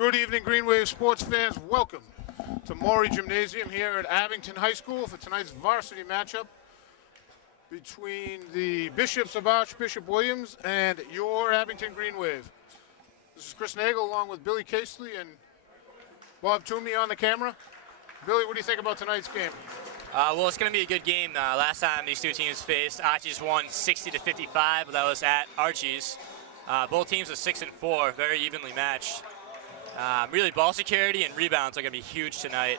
Good evening, Green Wave sports fans. Welcome to Maury Gymnasium here at Abington High School for tonight's varsity matchup between the Bishops of Archbishop Williams and your Abington Green Wave. This is Chris Nagel along with Billy Casely and Bob Toomey on the camera. Billy, what do you think about tonight's game? Well, it's going to be a good game. Last time these two teams faced, Archie's won 60-55, but that was at Archie's. Both teams are 6-4, very evenly matched. Really, ball security and rebounds are going to be huge tonight.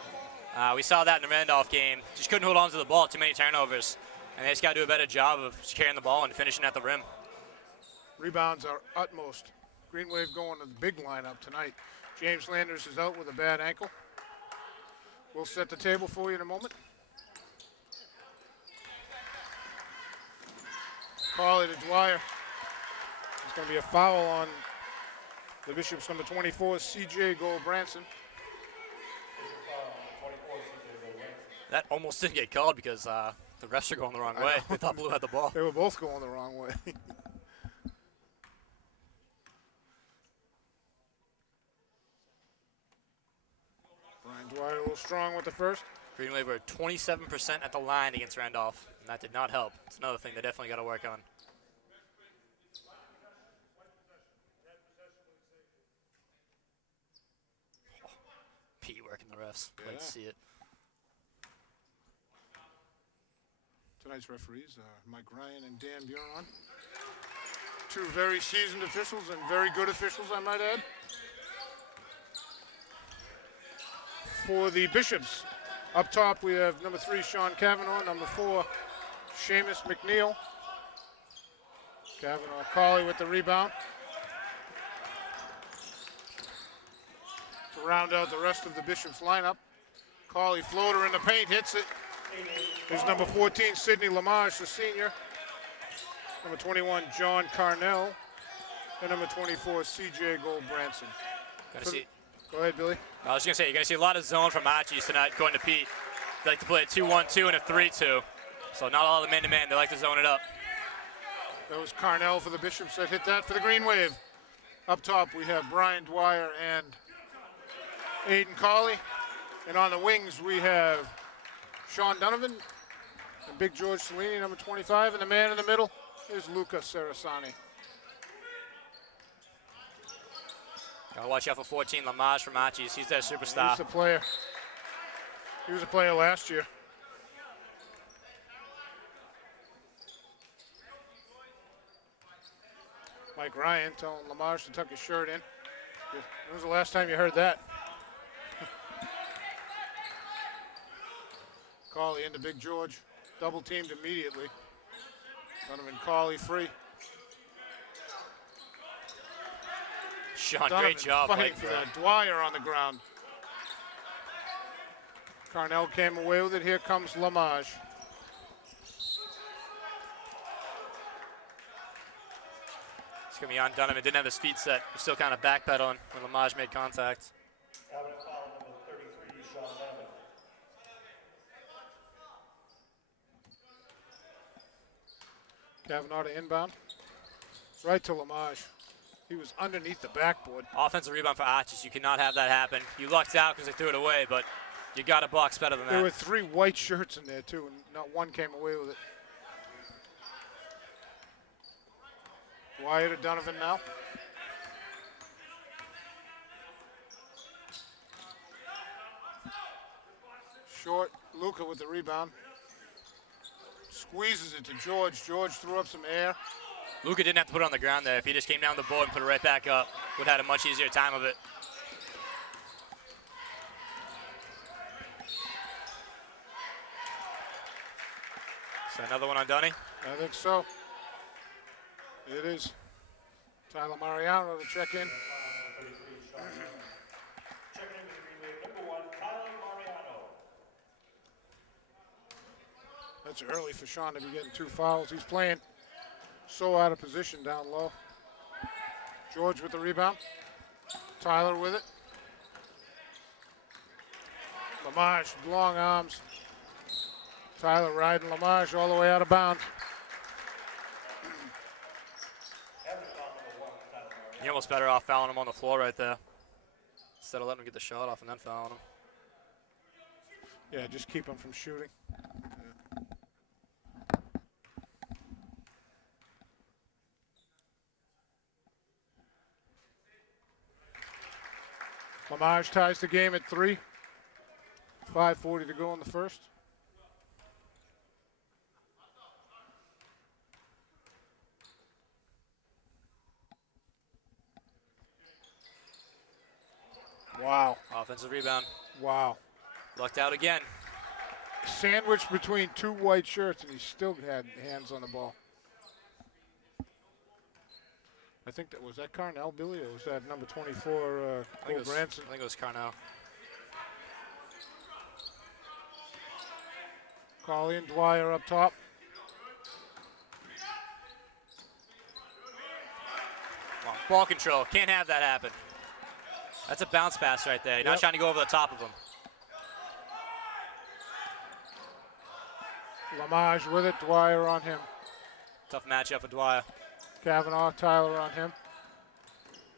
We saw that in the Randolph game. Just couldn't hold on to the ball, too many turnovers. And they just got to do a better job of securing the ball and finishing at the rim. Rebounds are utmost. Green Wave going to the big lineup tonight. James Landers is out with a bad ankle. We'll set the table for you in a moment. Carly to Dwyer. It's going to be a foul on the Bishops number 24, C.J. Gold-Branson. That almost didn't get called because the refs are going the wrong way. They thought Blue had the ball. They were both going the wrong way. Brian Dwyer a little strong with the first. Green Wave were 27% at the line against Randolph, and that did not help. It's another thing they definitely got to work on. Pete working the refs. Yeah. Let's see it. Tonight's referees are Mike Ryan and Dan Buron. Two very seasoned officials and very good officials, I might add. For the Bishops, up top we have number 3, Sean Cavanaugh, number 4, Seamus McNeil. Cavanaugh, Colley with the rebound. To round out the rest of the Bishops lineup, Colley floater in the paint, hits it. There's number 14, Sidney Lamage, the senior. Number 21, John Carnell. And number 24, C.J. Gold-Branson. Go ahead, Billy. I was going to say, you're going to see a lot of zone from Archie's tonight going to Pete. They like to play a 2-1-2 and a 3-2. So not all the man-to-man. They like to zone it up. That was Carnell for the Bishops that hit that for the Green Wave. Up top, we have Brian Dwyer and Aiden Colley. And on the wings, we have Sean Donovan and Big George Cellini, number 25. And the man in the middle is Luca Sarasani. Gotta watch out for 14, Lamage from Archie's. He's their superstar. He's a player. He was a player last year. Mike Ryan telling Lamage to tuck his shirt in. When was the last time you heard that? Colley into Big George. Double teamed immediately. Donovan Colley free. Sean, Donovan great job. Fighting for that. Dwyer on the ground. Carnell came away with it. Here comes Lamage. It's going to be on Donovan. Didn't have his feet set. He's still kind of backpedaling when Lamage made contact. Cavanaugh to inbound. Right to Lamage. He was underneath the backboard. Offensive rebound for Archie's. You cannot have that happen. You lucked out because they threw it away, but you got a box better than that. There were 3 white shirts in there, too, and not one came away with it. Dwyer to Donovan now. Short, Luca with the rebound. Squeezes it to George. George threw up some air. Luca didn't have to put it on the ground there. If he just came down the board and put it right back up, would have had a much easier time of it. So another one on Dunny? I think so. It is. Tyler Mariano to check in. That's early for Sean to be getting 2 fouls. He's playing so out of position down low. George with the rebound. Tyler with it. Lamage, long arms. Tyler riding Lamage all the way out of bounds. You're almost better off fouling him on the floor right there. Instead of letting him get the shot off and then fouling him. Yeah, just keep him from shooting. Lamage ties the game at 3. 5:40 to go in the first. Wow. Offensive rebound. Wow. Lucked out again. Sandwiched between 2 white shirts, and he still had hands on the ball. I think that was that Carnell, Billy, or was that number 24, Cole Branson? I think it was Carnell. Colleen Dwyer up top. Well, ball control. Can't have that happen. That's a bounce pass right there. You're not trying to go over the top of him. Lamage with it, Dwyer on him. Tough matchup for Dwyer. Kavanaugh, Tyler on him.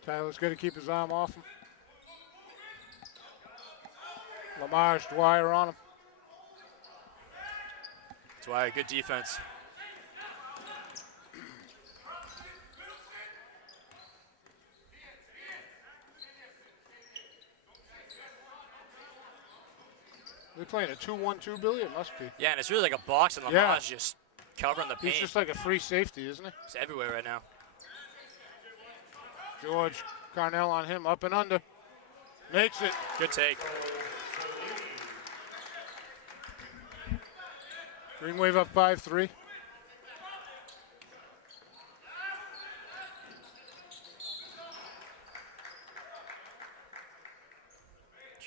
Tyler's going to keep his arm off him. Lamage, Dwyer on him. Dwyer, good defense. They're playing a 2-1-2, Billy? It must be. Yeah, and it's really like a box, and Lamage just covering the paint. He's just like a free safety, isn't he? He's everywhere right now. George Carnell on him, up and under. Makes it. Good take. Green Wave up 5-3.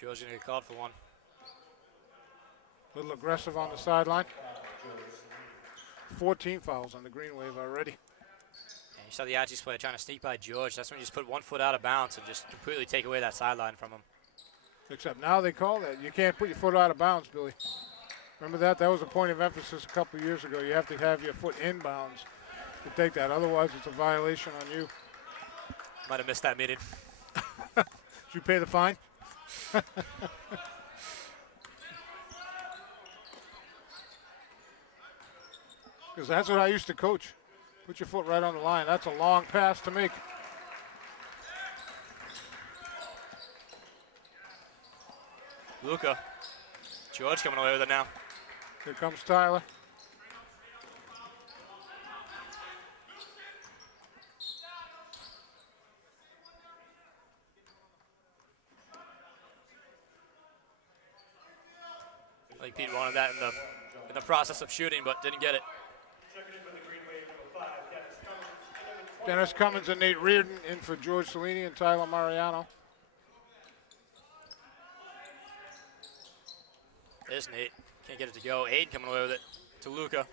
George's going to get called for one. A little aggressive on the sideline. 14 fouls on the Green Wave already. And you saw the Archies player trying to sneak by George. That's when you just put 1 foot out of bounds and just completely take away that sideline from him. Except now they call that. You can't put your foot out of bounds, Billy. Remember that? That was a point of emphasis a couple of years ago. You have to have your foot in bounds to take that. Otherwise, it's a violation on you. Might have missed that meeting. Did you pay the fine? Because that's what I used to coach. Put your foot right on the line. That's a long pass to make. Luka. George coming away with it now. Here comes Tyler. I think Pete wanted that in the process of shooting, but didn't get it. Dennis Cummins and Nate Reardon in for George Cellini and Tyler Mariano. There's Nate. Can't get it to go. Aiden coming away with it to Luka.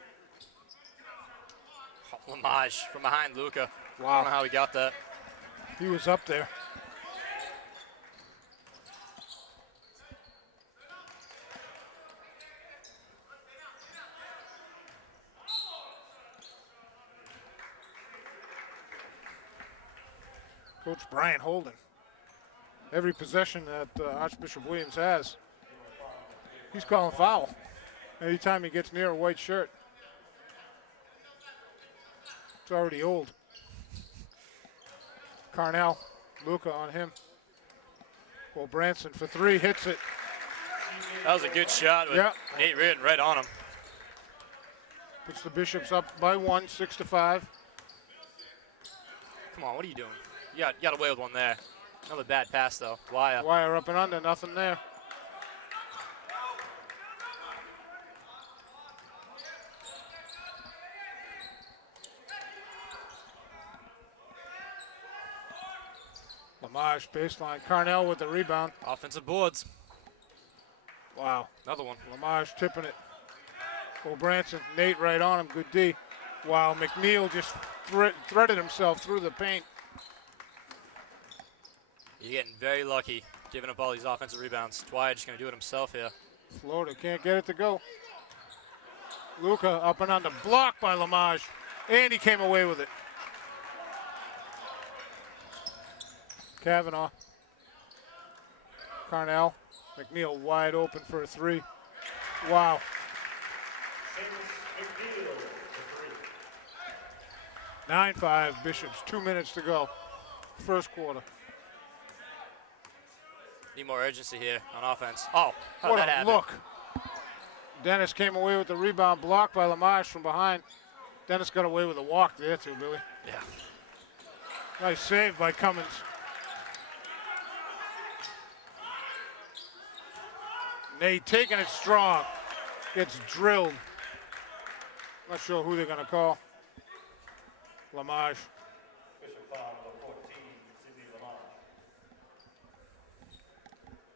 Lamage from behind Luka. Wow. I don't know how he got that. He was up there. Coach Brian Holden. Every possession that Archbishop Williams has, he's calling foul. Anytime he gets near a white shirt. It's already old. Carnell, Luka on him. Well, Branson for 3, hits it. That was a good shot with Nate Reardon right on him. Puts the Bishops up by 1, 6-5. Come on, what are you doing? You got away with one there. Another bad pass, though. Dwyer. Dwyer up and under, nothing there. Lamage baseline. Carnell with the rebound. Offensive boards. Wow. Another one. Lamage tipping it. Cole Branson, Nate right on him. Good D. Wow, McNeil just threaded himself through the paint. You're getting very lucky giving up all these offensive rebounds. Dwyer just going to do it himself here. Florida can't get it to go. Luka up and under. Blocked by Lamage. And he came away with it. Kavanaugh. Carnell. McNeil wide open for a three. Wow. 9-5 Bishops, 2 minutes to go. First quarter. Need more urgency here on offense. Oh, how'd What that a happen? look. Dennis came away with the rebound blocked by Lamage from behind. Dennis got away with a walk there too, Billy. Yeah. Nice save by Cummins. Nate taking it strong. Gets drilled. Not sure who they're going to call. Lamage.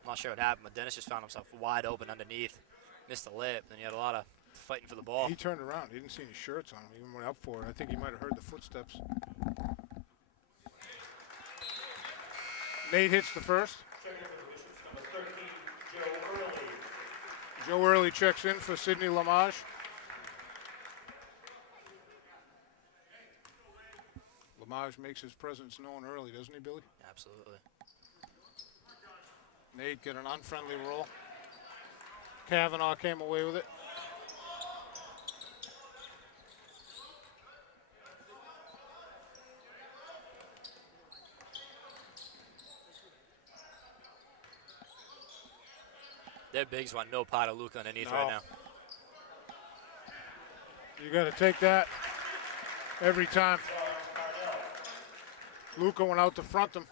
I'm not sure what happened, but Dennis just found himself wide open underneath. Missed the lip, then he had a lot of fighting for the ball. He turned around. He didn't see any shirts on him. He even went up for it. I think he might have heard the footsteps. Nate hits the first. Joe Early checks in for Sidney Lamage. Lamage makes his presence known early, doesn't he, Billy? Absolutely. Nate get an unfriendly roll. Kavanaugh came away with it. Their bigs want no pot of Luka underneath right now. You got to take that every time. Luka went out to front them.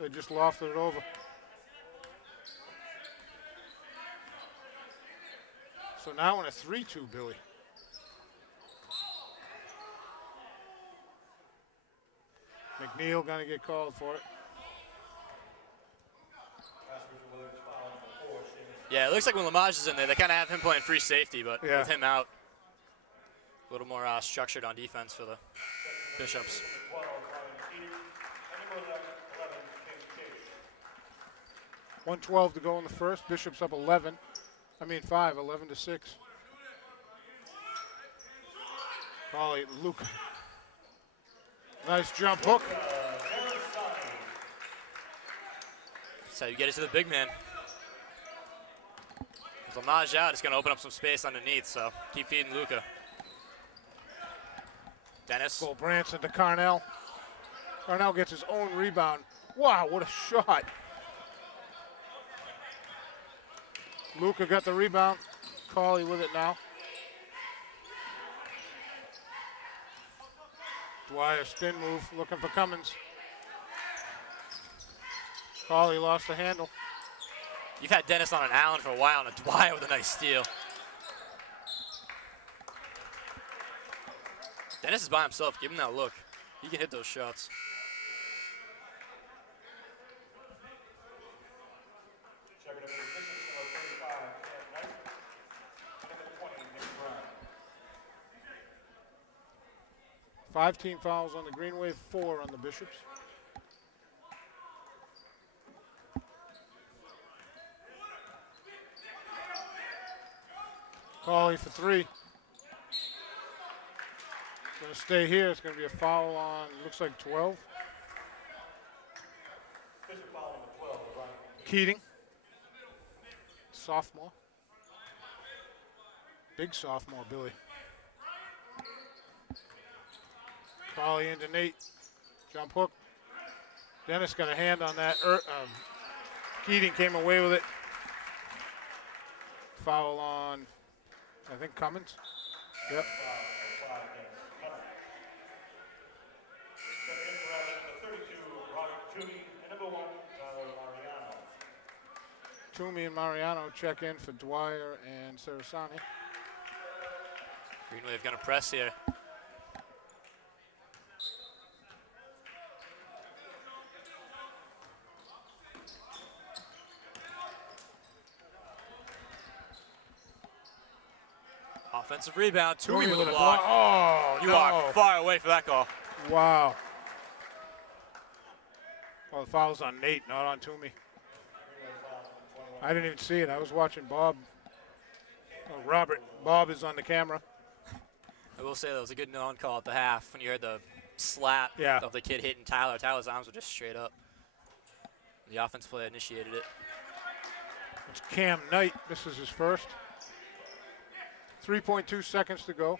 They just lofted it over. So now in a 3-2, Billy. McNeil going to get called for it. Yeah, it looks like when Lamage is in there, they kind of have him playing free safety, but with him out, a little more structured on defense for the Bishops. 1:12 to go in the first. Bishops up 5, 11-6. Ollie, Luke. Nice jump hook. That's how you get it to the big man. With Lamage out, it's going to open up some space underneath, so keep feeding Luka. Dennis. Cole Branson to Carnell. Carnell gets his own rebound. Wow, what a shot. Luka got the rebound. Cauley with it now. Dwyer spin move, looking for Cummins. Cauley lost the handle. You've had Dennis on an Allen for a while, and a Dwyer with a nice steal. Dennis is by himself. Give him that look. He can hit those shots. Five team fouls on the Green Wave, 4 on the Bishops. Cauley for 3. Going to stay here. It's going to be a foul on, looks like 12. Keating. Sophomore. Big sophomore, Billy. Cauley into Nate. Jump hook. Dennis got a hand on that. Keating came away with it. Foul on, I think, Cummins. Yep. Toomey and Mariano check in for Dwyer and Sarasani. Green Wave going to press here. Offensive rebound. Toomey with a block. Oh, you are far away for that call. Wow. Well, the foul's on Nate, not on Toomey. I didn't even see it. I was watching Bob. Oh, Robert. Bob is on the camera. I will say that was a good non-call at the half when you heard the slap of the kid hitting Tyler. Tyler's arms were just straight up. The offense player initiated it. It's Cam Knight, misses his first. 3.2 seconds to go.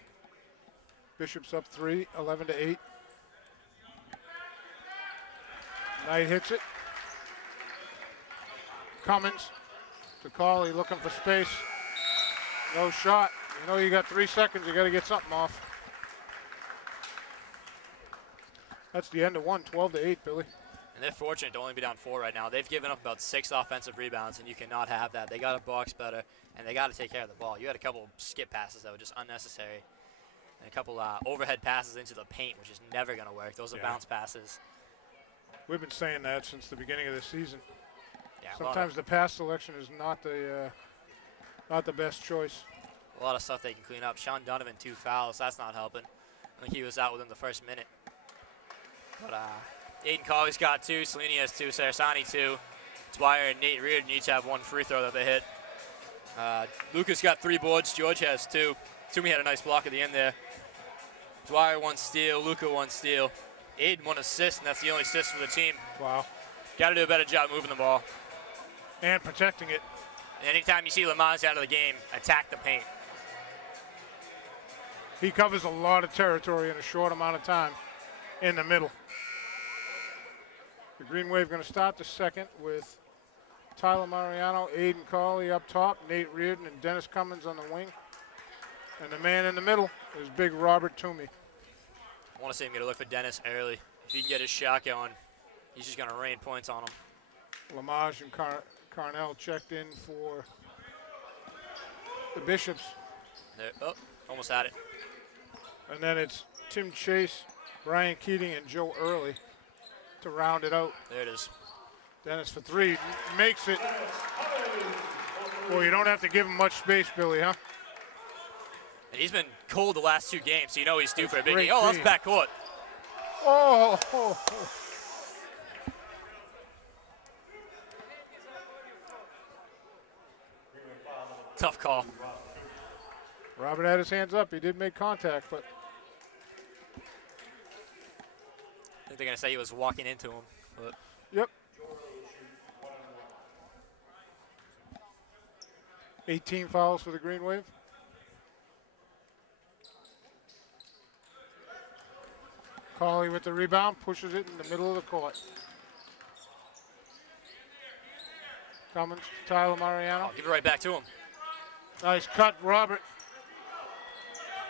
Bishop's up 3, 11-8. Knight hits it. Cummins to Cauley, looking for space. No shot. You know you got 3 seconds, you got to get something off. That's the end of one, 12-8, Billy. And they're fortunate to only be down 4 right now. They've given up about 6 offensive rebounds, and you cannot have that. They got to box better, and they got to take care of the ball. You had a couple skip passes that were just unnecessary, and a couple overhead passes into the paint, which is never going to work. Those are bounce passes. We've been saying that since the beginning of the season. Yeah, sometimes the pass selection is not the best choice. A lot of stuff they can clean up. Sean Donovan, 2 fouls. That's not helping. I think he was out within the first minute. But Aiden Cauley's got 2. Salini has 2. Sarasani 2. Dwyer and Nate Reardon each have 1 free throw that they hit. Lucas got 3 boards. George has 2. Toomey had a nice block at the end there. Dwyer 1 steal. Luca 1 steal. Aiden 1 assist, and that's the only assist for the team. Wow. Got to do a better job moving the ball. And protecting it. And anytime you see Lamaz out of the game, attack the paint. He covers a lot of territory in a short amount of time in the middle. The Green Wave going to start the second with Tyler Mariano, Aiden Cauley up top, Nate Reardon, and Dennis Cummins on the wing. And the man in the middle is big Robert Toomey. I want to see him get a look for Dennis early. If he can get his shot going, he's just going to rain points on him. Lamage and Carnell checked in for the Bishops. There, oh, almost had it. And then it's Tim Chase, Brian Keating, and Joe Early to round it out. There it is. Dennis for 3, makes it. Well, you don't have to give him much space, Billy, huh? And he's been cold the last 2 games, so you know he's due for a big game. Oh, that's backcourt. Oh. Tough call. Robert had his hands up. He did make contact, but I think they're going to say he was walking into him. But yep. 18 fouls for the Green Wave. Cauley with the rebound, pushes it in the middle of the court. Cummins, Tyler Mariano. Give it right back to him. Nice cut, Robert.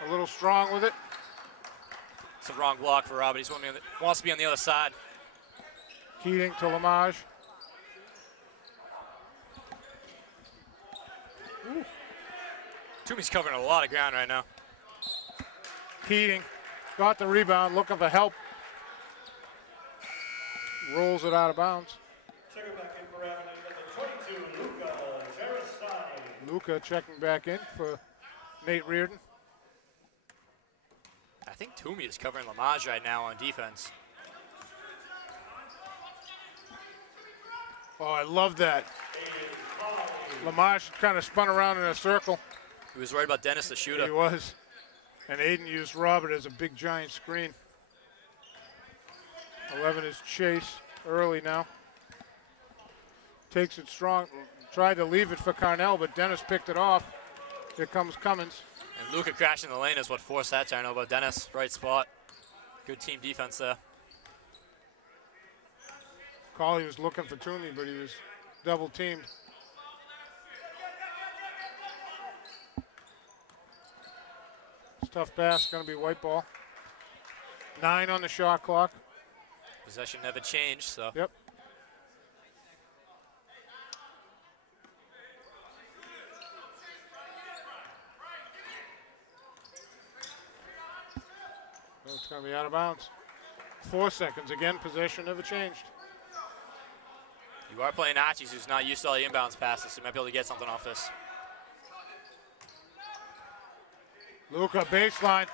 A little strong with it. It's a wrong block for Robert. He wants to be on the other side. Keating to Lamage. Toomey's covering a lot of ground right now. Keating got the rebound, looking for help. Rolls it out of bounds. Check it back in for number 22, Luca Gerasani. Luca checking back in for Nate Reardon. I think Toomey is covering Lamage right now on defense. Oh, I love that. Lamage kind of spun around in a circle. He was worried about Dennis, the shooter. He was. And Aiden used Robert as a big giant screen. 11 is Chase, early now. Takes it strong, tried to leave it for Carnell, but Dennis picked it off. Here comes Cummins. And Luca crashing the lane is what forced that turnover. Dennis, right spot. Good team defense there. Cauley was looking for Toomey, but he was double teamed. Tough pass, going to be white ball. 9 on the shot clock. Possession never changed, so. Yep. It's going to be out of bounds. 4 seconds again, possession never changed. You are playing Archie's, who's not used to all the inbounds passes, so you might be able to get something off this. Luca, baseline.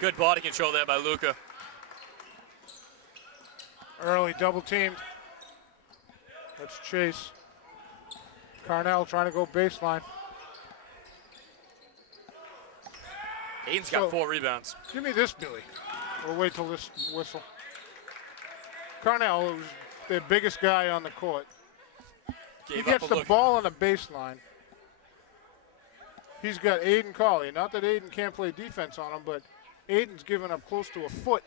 Good body control there by Luca. Early double teamed. That's Chase. Carnell trying to go baseline. Aiden's got 4 rebounds. Give me this, Billy. We'll wait till this whistle. Carnell was the biggest guy on the court. He gets the ball on the baseline. He's got Aiden Colley. Not that Aiden can't play defense on him, but Aiden's given up close to a foot.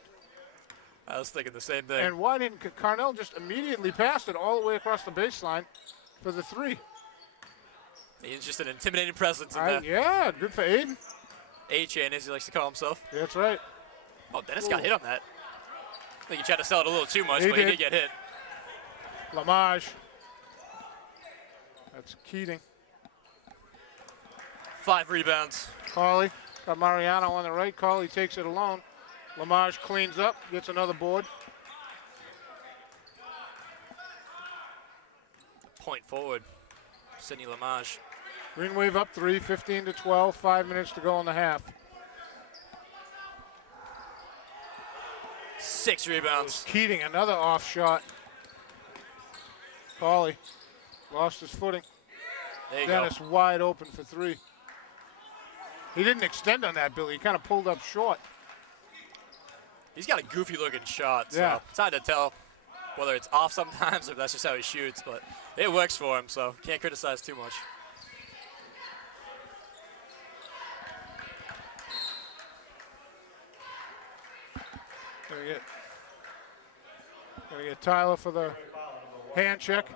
I was thinking the same thing. And why didn't Carnell just immediately pass it all the way across the baseline for the 3? He's just an intimidating presence in there. Yeah, good for Aiden. A-Chain, as he likes to call himself. That's right. Oh, Dennis got hit on that. I think he tried to sell it a little too much, He but he did get hit. Lamage. That's Keating. 5 rebounds. Colley got Mariano on the right. Colley takes it alone. Lamage cleans up, gets another board. Point forward, Sidney Lamage. Green Wave up 3, 15-12, 5 minutes to go in the half. 6 rebounds. Keating, another off shot. Colley lost his footing. There you Dennis go. wide open for 3. He didn't extend on that, Billy. He kind of pulled up short. He's got a goofy looking shot, so Yeah. it's hard to tell whether it's off sometimes or if that's just how he shoots, but it works for him, so can't criticize too much. Gonna get Tyler for the hand check.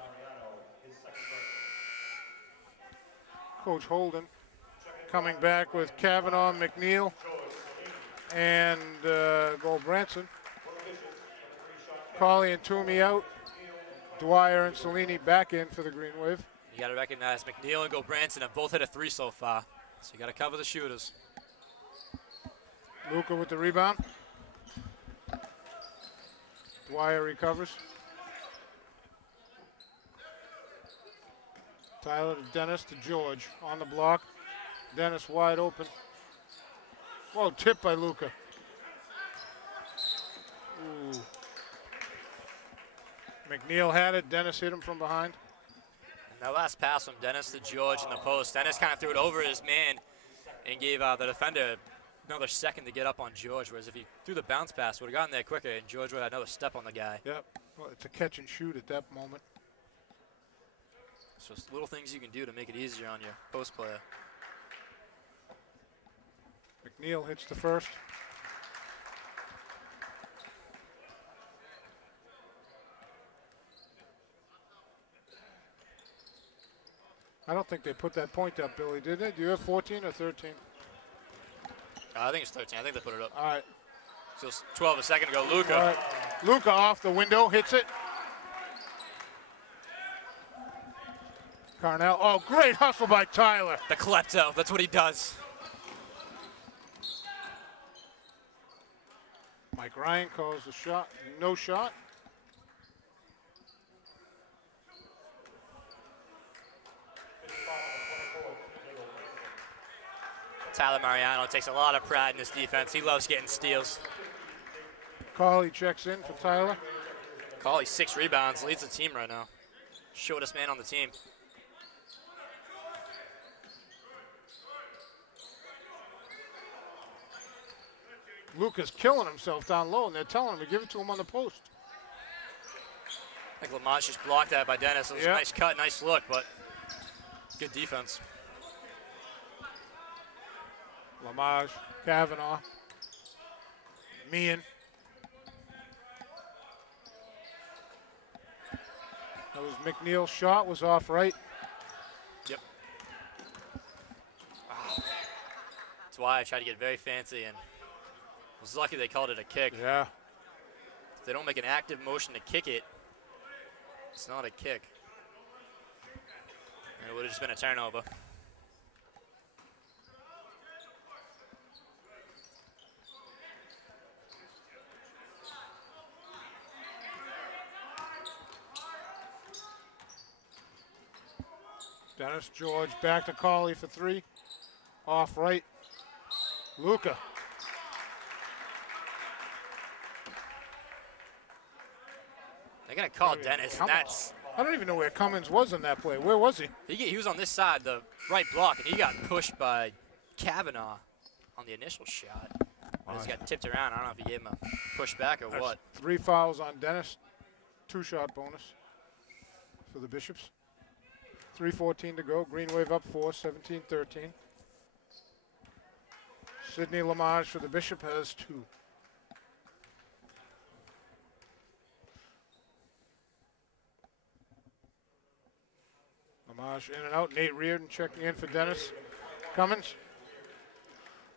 Coach Holden coming back with Kavanaugh, McNeil, and Goldbranson. Colley and Toomey out. Dwyer and Cellini back in for the Green Wave. You got to recognize McNeil and Goldbranson have both hit a 3 so far, so you got to cover the shooters. Luka with the rebound. Dwyer recovers. Tyler to Dennis to George on the block. Dennis wide open. Whoa, tipped by Luka. Ooh. McNeil had it. Dennis hit him from behind. And that last pass from Dennis to George in the post, Dennis kind of threw it over his man and gave the defender another second to get up on George, whereas if he threw the bounce pass, would have gotten there quicker, and George would have another step on the guy. Yep. Well, it's a catch and shoot at that moment. So it's little things you can do to make it easier on your post player. McNeil hits the first. I don't think they put that point up, Billy, did they? Do you have 14 or 13? I think it's 13. I think they put it up. All right. So it's 12 a second ago. Luka. All right. Luka off the window, hits it. Carnell. Oh, great hustle by Tyler. The klepto. That's what he does. Mike Ryan calls the shot. No shot. Tyler Mariano takes a lot of pride in his defense. He loves getting steals. Colley checks in for Tyler. Colley, 6 rebounds, leads the team right now. Shortest man on the team. Luka's killing himself down low, and they're telling him to give it to him on the post. I think Lamage just blocked that by Dennis. It was a nice cut, nice look, but good defense. Lamage, Kavanaugh, Meehan. That was McNeil's shot, was off right. Yep. Wow. That's why I tried to get very fancy, and was lucky they called it a kick. Yeah. If they don't make an active motion to kick it, it's not a kick. And it would have just been a turnover. Dennis George back to Colley for 3. Off right. Luka. They're going to call Dennis, and that's... I don't even know where Cummins was in that play. Where was he? He was on this side, the right block, and he got pushed by Kavanaugh on the initial shot. He just got tipped around. I don't know if he gave him a push back or That's what. 3 fouls on Dennis. 2-shot bonus for the Bishops. 3:14 to go. Green Wave up 4, 17-13. Sidney Lamage for the Bishop has 2. Lamage in and out. Nate Reardon checking in for Dennis Cummins.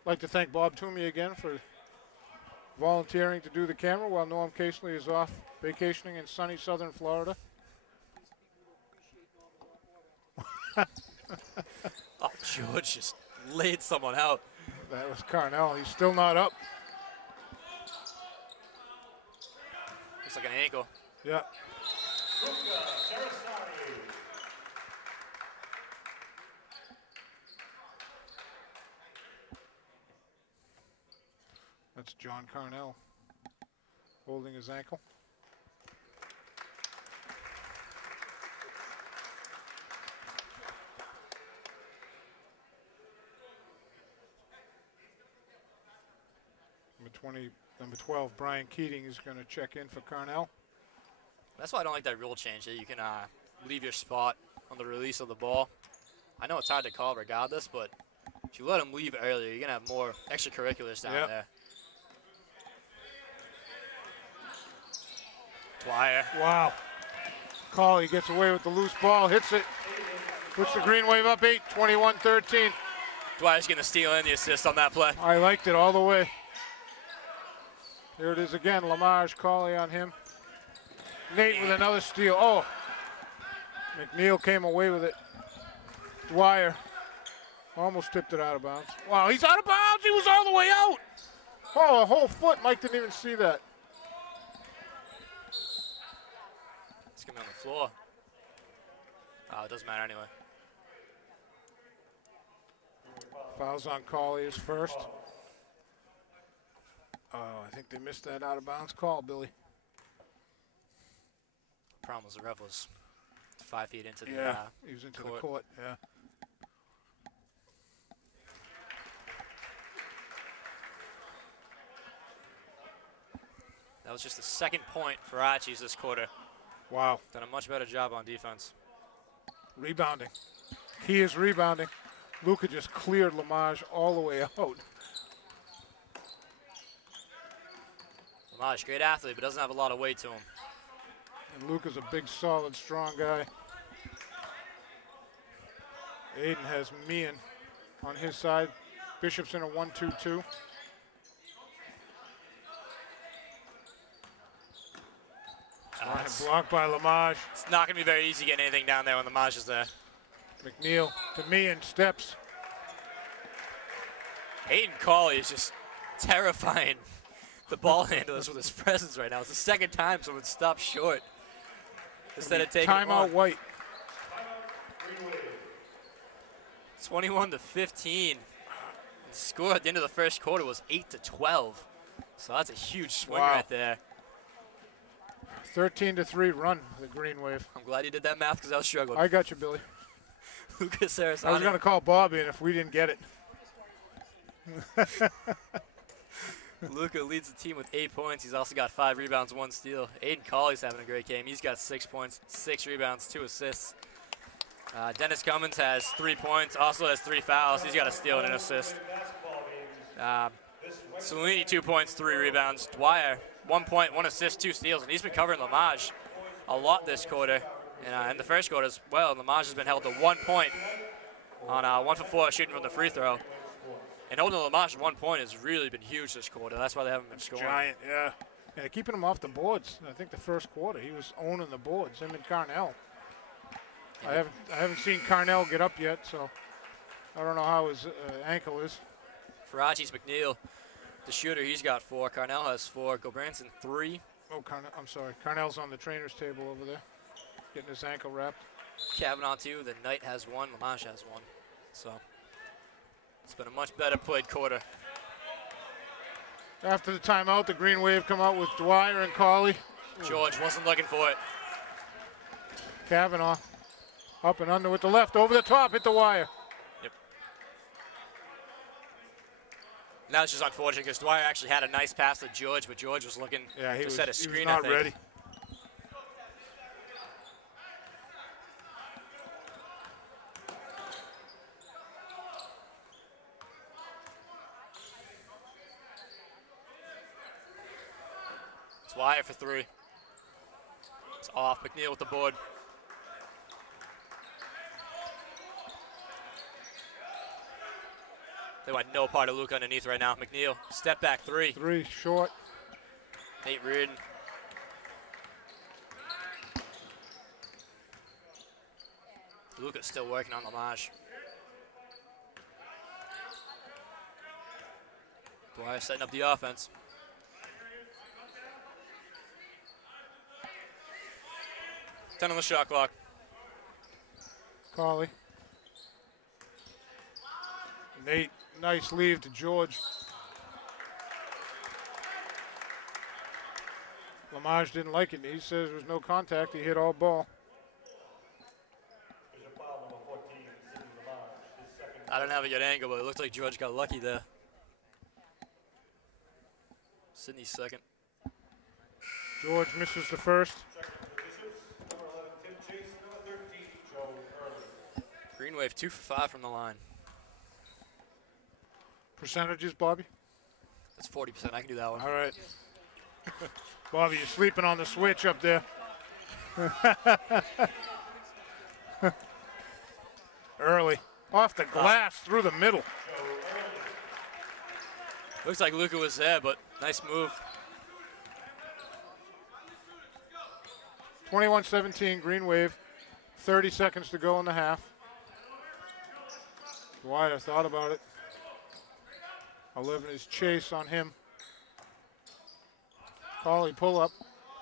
I'd like to thank Bob Toomey again for volunteering to do the camera while Norm Casely is off vacationing in sunny southern Florida. Oh, George just laid someone out. That was Carnell. He's still not up. Looks like an ankle. Yeah. That's John Carnell holding his ankle. Number 12, Brian Keating is going to check in for Carnell. That's why I don't like that rule change that you can leave your spot on the release of the ball. I know it's hard to call regardless, but if you let him leave earlier, you're going to have more extracurriculars down there. Dwyer. Wow. Cauley gets away with the loose ball, hits it, puts the Green Wave up 8, 21-13. Dwyer's going to steal in the assist on that play. I liked it all the way. Here it is again, Lamage, Cauley on him. Nate with another steal. Oh, McNeil came away with it. Dwyer almost tipped it out of bounds. Wow, he's out of bounds. He was all the way out. Oh, a whole foot. Mike didn't even see that. It's going to be on the floor. Oh, it doesn't matter anyway. Fouls on Cauley is first. Oh, I think they missed that out of bounds call, Billy. Problem was the ref was 5 feet into the he was into the court. Yeah. That was just the second point for Archie's this quarter. Wow. Done a much better job on defense. Rebounding. He is rebounding. Luka just cleared Lamage all the way out. Lamage, great athlete, but doesn't have a lot of weight to him. And Luka's a big, solid, strong guy. Aiden has Meehan on his side. Bishop's in a 1-2-2. Blocked by Lamage. It's not going to be very easy getting anything down there when Lamage is there. McNeil to Meehan, steps. Aiden Cauley is just terrifying the ball handlers with his presence right now. It's the second time someone stopped short instead of taking timeout White. 21-15. The score at the end of the first quarter was 8-12. So that's a huge swing right there. 13-3 run for the Green Wave. I'm glad you did that math because I was struggling. I got you, Billy. Lucas Sarasani. I was going to call Bob in if we didn't get it. Luka leads the team with 8 points. He's also got 5 rebounds, 1 steal. Aiden Cauley's having a great game. He's got 6 points, 6 rebounds, 2 assists. Dennis Cummins has 3 points, also has 3 fouls. He's got a steal and an assist. Salini, 2 points, 3 rebounds. Dwyer, 1 point, 1 assist, 2 steals, and he's been covering Lamage a lot this quarter. And in the first quarter as well, Lamage has been held to 1 point on 1 for 4 shooting from the free throw. And holding Lamage to 1 point has really been huge this quarter. That's why they haven't been scoring. Giant, yeah. Yeah, keeping him off the boards. I think the first quarter he was owning the boards. Him and Carnell. Yeah. I haven't seen Carnell get up yet, so I don't know how his ankle is. For Archie's McNeil, the shooter, he's got 4. Carnell has 4. Gobranson 3. Oh, I'm sorry. Carnell's on the trainer's table over there, getting his ankle wrapped. Kavanaugh 2. The Knight has 1. Lamage has 1. So it's been a much better played quarter. After the timeout, the Green Wave come out with Dwyer and Cauley. George wasn't looking for it. Kavanaugh up and under with the left, over the top, hit the wire. Yep. Now it's just unfortunate because Dwyer actually had a nice pass to George, but George was looking to set a screen. He was not ready. Dwyer for three. It's off. McNeil with the board. They want no part of Luke underneath right now. McNeil, step back three. Three short. Nate Reardon. Luca's still working on Lamage. Dwyer setting up the offense. Ten on the shot clock. Carly. Nate, nice leave to George. Lamage didn't like it. He says there was no contact. He hit all ball. I don't have a good angle, but it looked like George got lucky there. Sydney's second. George misses the first. Green Wave 2 for 5 from the line. Percentages, Bobby? That's 40%. I can do that one. All right. Bobby, you're sleeping on the switch up there. Early. Off the glass, through the middle. Looks like Luca was there, but nice move. 21-17, Green Wave. 30 seconds to go in the half. Dwyer thought about it. 11 is chase on him. Pauly pull up.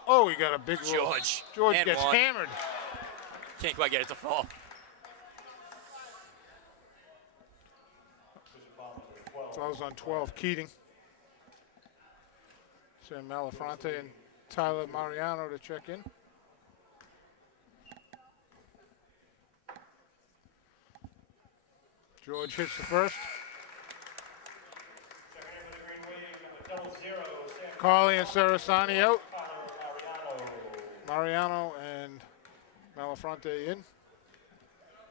Oh, he got a big roll. George and gets one. hammered. Can't quite get it to fall. Fouls on 12, Keating. Sam Malafronte and Tyler Mariano to check in. George hits the first. Carly and Sarasani out. Mariano and Malafronte in.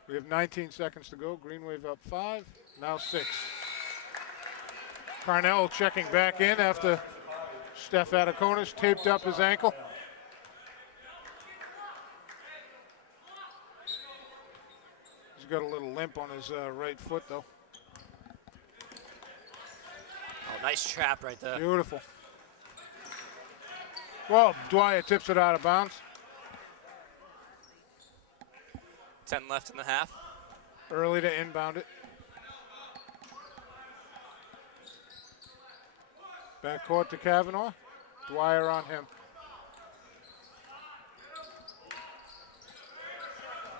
We have 19 seconds to go. Green Wave up 5, now 6. Carnell checking back in after Steph Ataconis taped up his ankle. He's got a little limp on his right foot, though. Oh, nice trap right there. Beautiful. Well, Dwyer tips it out of bounds. 10 left in the half. Early to inbound it. Backcourt to Kavanaugh. Dwyer on him.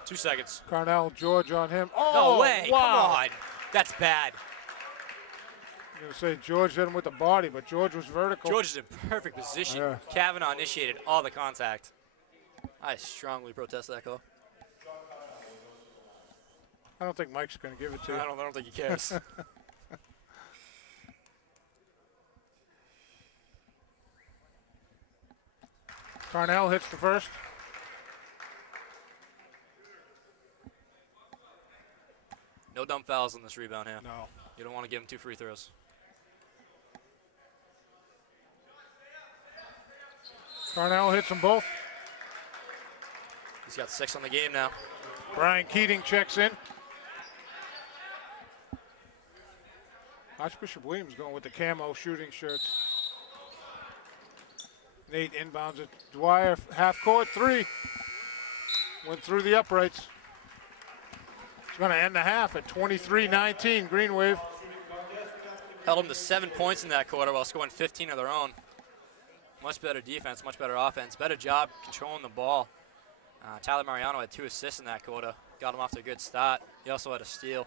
2 seconds. Carnell, George on him. Oh, No way. Wow. Come on. That's bad. I'm going to say George hit him with the body, but George was vertical. George is in perfect position. Yeah. Kavanaugh initiated all the contact. I strongly protest that call. I don't think Mike's going to give it to you. I don't think he cares. Carnell hits the first. No dumb fouls on this rebound here. No. You don't want to give him 2 free throws. Carnell hits them both. He's got 6 on the game now. Brian Keating checks in. Archbishop Williams going with the camo shooting shirts. Nate inbounds it. Dwyer, half court, 3. Went through the uprights. It's going to end the half at 23-19, Green Wave. Held them to 7 points in that quarter while scoring 15 of their own. Much better defense, much better offense. Better job controlling the ball. Tyler Mariano had 2 assists in that quarter. Got him off to a good start. He also had a steal.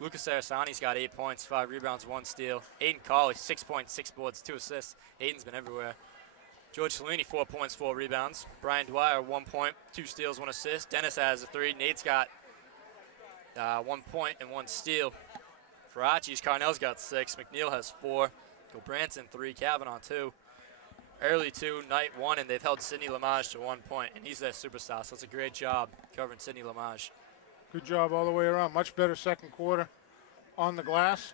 Lucas Sarasani's got 8 points, 5 rebounds, 1 steal. Aiden Colley, 6 points, 6 boards, 2 assists. Aiden's been everywhere. George Cellini, 4 points, 4 rebounds. Brian Dwyer, 1 point, 2 steals, 1 assist. Dennis has a 3. Nate's got 1 point and 1 steal. For Archie's, Carnell's got 6. McNeil has 4. Branson 3. Kavanaugh 2. Early 2, night 1, and they've held Sidney Lamage to 1 point, and he's their superstar, so it's a great job covering Sidney Lamage. Good job all the way around. Much better second quarter on the glass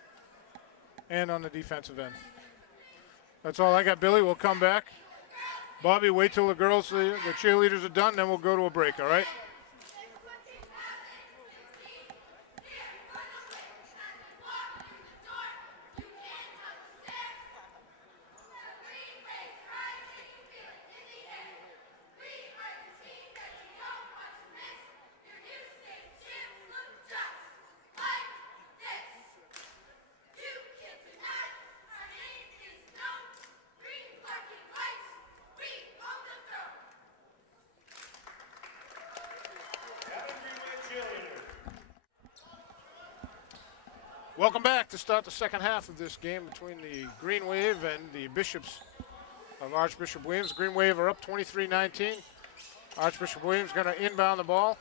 and on the defensive end. That's all I got, Billy. We'll come back Bobby, wait till the girls, the cheerleaders are done, then we'll go to a break, all right? Welcome back to start the second half of this game between the Green Wave and the Bishops of Archbishop Williams. Green Wave are up 23-19. Archbishop Williams going to inbound the ball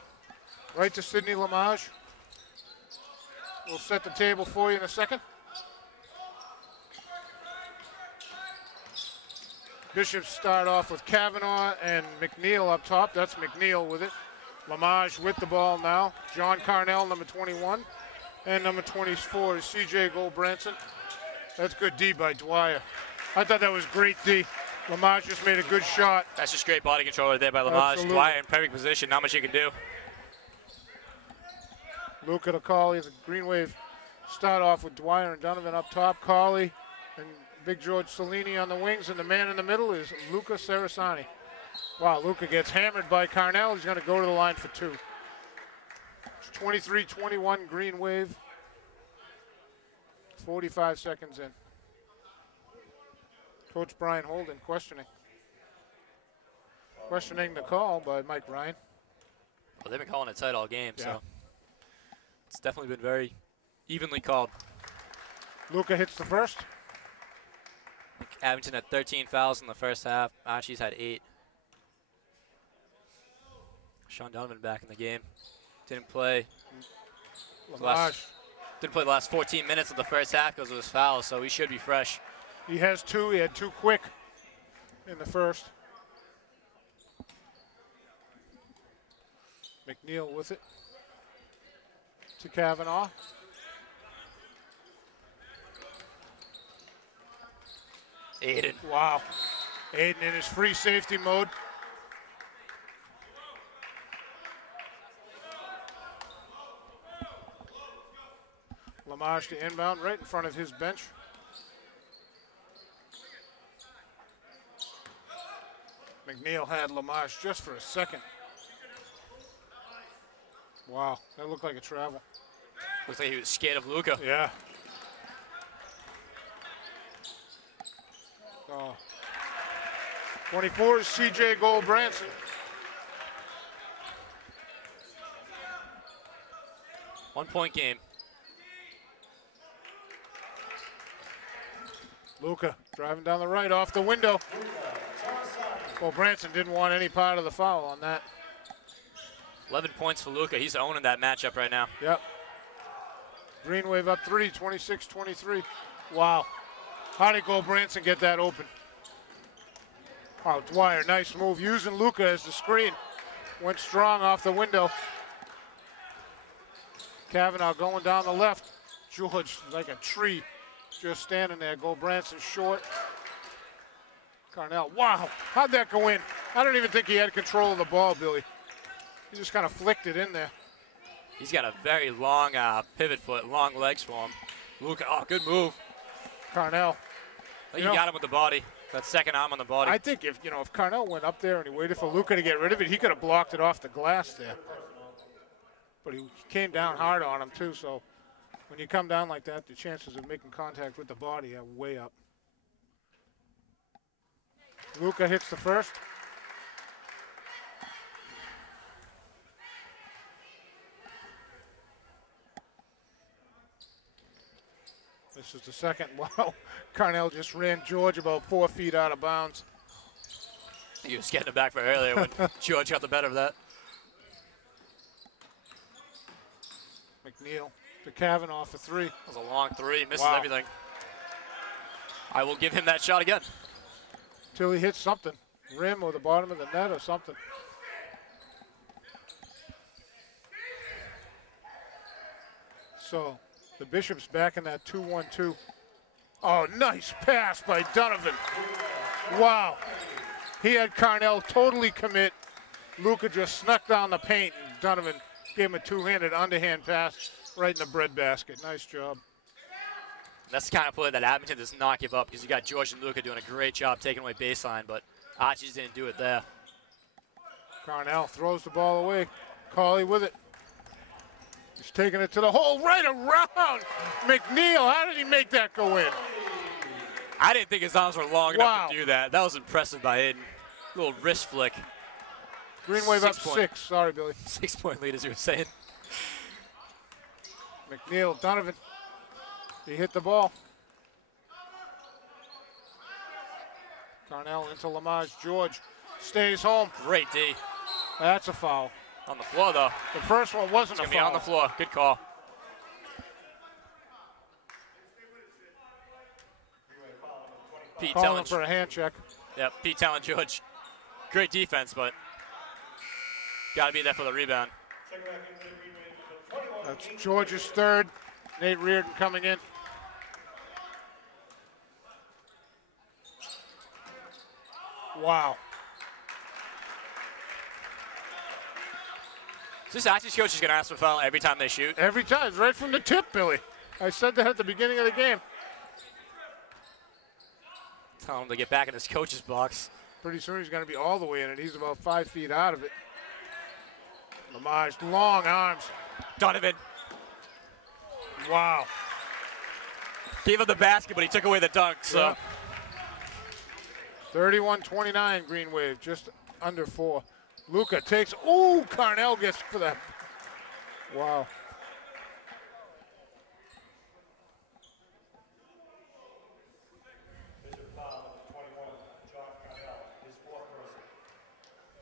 right to Sidney Lamage. We'll set the table for you in a second. Bishops start off with Kavanaugh and McNeil up top. That's McNeil with it. Lamage with the ball now. John Carnell, number 21. And number 24 is C.J. Gold-Branson. That's good D by Dwyer. I thought that was great D. Lamage just made a good shot. That's just great body control right there by Lamage. Absolutely. Dwyer in perfect position, not much you can do. Luca to Colley. The Green Wave start off with Dwyer and Donovan up top. Colley and Big George Cellini on the wings, and the man in the middle is Luca Sarasani. Wow, Luca gets hammered by Carnell. He's going to go to the line for two. 23-21 Green Wave. 45 seconds in. Coach Brian Holden questioning the call by Mike Ryan. Well, they've been calling it tight all game, Yeah. so it's definitely been very evenly called. Luca hits the first. Abington had 13 fouls in the first half. Archie's had 8. Sean Donovan back in the game. Didn't play the last 14 minutes of the first half because of his foul, so he should be fresh. He has two. He had two quick in the first. McNeil with it to Kavanaugh. Aiden. Wow. Aiden in his free safety mode. Lamage to inbound right in front of his bench. McNeil had Lamage just for a second. Wow, that looked like a travel. Looks like he was scared of Luca. Yeah. Oh. 24 is C.J. Gold-Branson. One-point game. Luca driving down the right off the window. Well, Branson didn't want any part of the foul on that. 11 points for Luca. He's owning that matchup right now. Yep. Green Wave up 3, 26-23. Wow. How did Gold-Branson get that open? Oh, Dwyer, nice move. Using Luca as the screen. Went strong off the window. Kavanaugh going down the left. George like a tree. Just standing there. Gold-Branson short. Carnell. Wow. How'd that go in? I don't even think he had control of the ball, Billy. He just kind of flicked it in there. He's got a very long pivot foot, long legs for him. Luca, oh, good move. Carnell. He got him with the body. That second arm on the body. I think if Carnell went up there and he waited for Luca to get rid of it, he could have blocked it off the glass there. But he came down hard on him too, so when you come down like that, the chances of making contact with the body are way up. Luca hits the first. This is the second. Wow, Carnell just ran George about 4 feet out of bounds. He was getting it back for earlier when George got the better of that. McNeil to Kavanaugh for 3. That was a long 3, misses Wow. everything. I will give him that shot again. Till he hits something, rim or the bottom of the net or something. So the Bishops back in that 2-1-2. Oh, nice pass by Donovan. Wow. He had Carnell totally commit. Luca just snuck down the paint, and Donovan gave him a two-handed underhand pass right in the breadbasket. Nice job. That's the kind of play that Abington does not give up, because you got George and Luca doing a great job taking away baseline, but Archie's didn't do it there. Carnell throws the ball away. Cauley with it. He's taking it to the hole, right around McNeil. How did he make that go in? I didn't think his arms were long Wow. enough to do that. That was impressive by Aiden. Little wrist flick. Green Wave up 6 point. 6. Sorry, Billy. 6 point lead, as you were saying. McNeil, Donovan. He hit the ball. Carnell into Lamage. George stays home. Great D. That's a foul. On the floor, though. The first one wasn't It's a going to be foul. on the floor. Good call. Pete Calling telling, for a hand check. yep, Pete telling George, great defense, but got to be there for the rebound. That's George's third. Nate Reardon coming in. Wow. This Archie's coach is going to ask for a foul every time they shoot. Every time, right from the tip, Billy. I said that at the beginning of the game. Tell him to get back in his coach's box. Pretty soon he's going to be all the way in it. He's about 5 feet out of it. Lamage, long arms. Donovan Wow. gave up the basket, but he took away the dunk. So 31-29 Green Wave, just under 4. Luca takes, ooh, Carnell gets for that. Wow.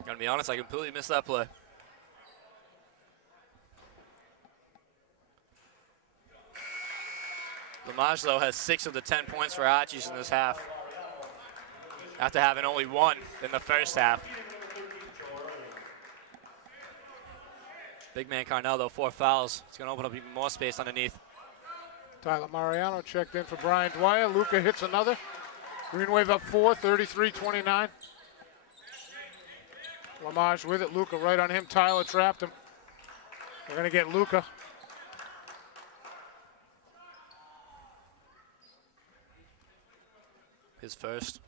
I'm going to be honest, I completely missed that play. Lamage, though, has 6 of the 10 points for Archie's in this half, after having only 1 in the first half. Big man Carnell, though, 4 fouls. It's going to open up even more space underneath. Tyler Mariano checked in for Brian Dwyer. Luca hits another. Green Wave up 4, 33-29. Lamage with it. Luca right on him. Tyler trapped him. We're going to get Luca. His first.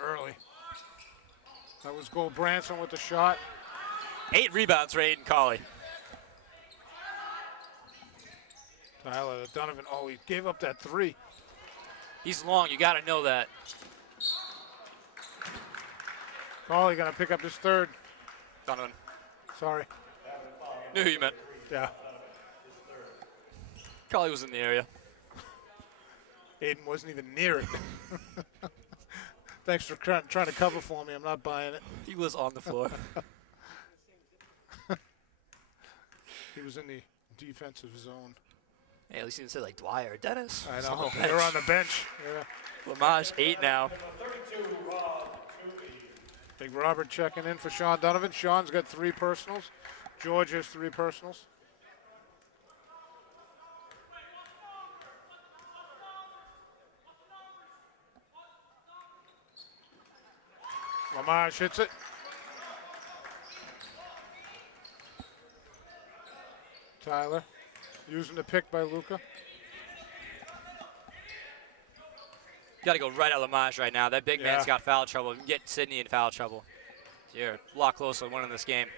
Early. That was Gold Branson with the shot. 8 rebounds for Aiden Cauley. Tyler Donovan, oh, he gave up that 3. He's long, you got to know that. Cauley going to pick up his third. Donovan. Sorry. Knew who you meant. Yeah. Cauley was in the area. Aiden wasn't even near it. Thanks for trying to cover for me. I'm not buying it. He was on the floor. He was in the defensive zone. Hey, at least he didn't say like Dwyer or Dennis. I He's on know. the They're on bench. the bench. Yeah. Lamage 8 now. Big Robert checking in for Sean Donovan. Sean's got 3 personals. George has 3 personals. Lamage hits it. Tyler using the pick by Luca. Got to go right at Lamage right now. That big Yeah. man's got foul trouble. You can get Sydney in foul trouble. You're a lot closer to winning this game.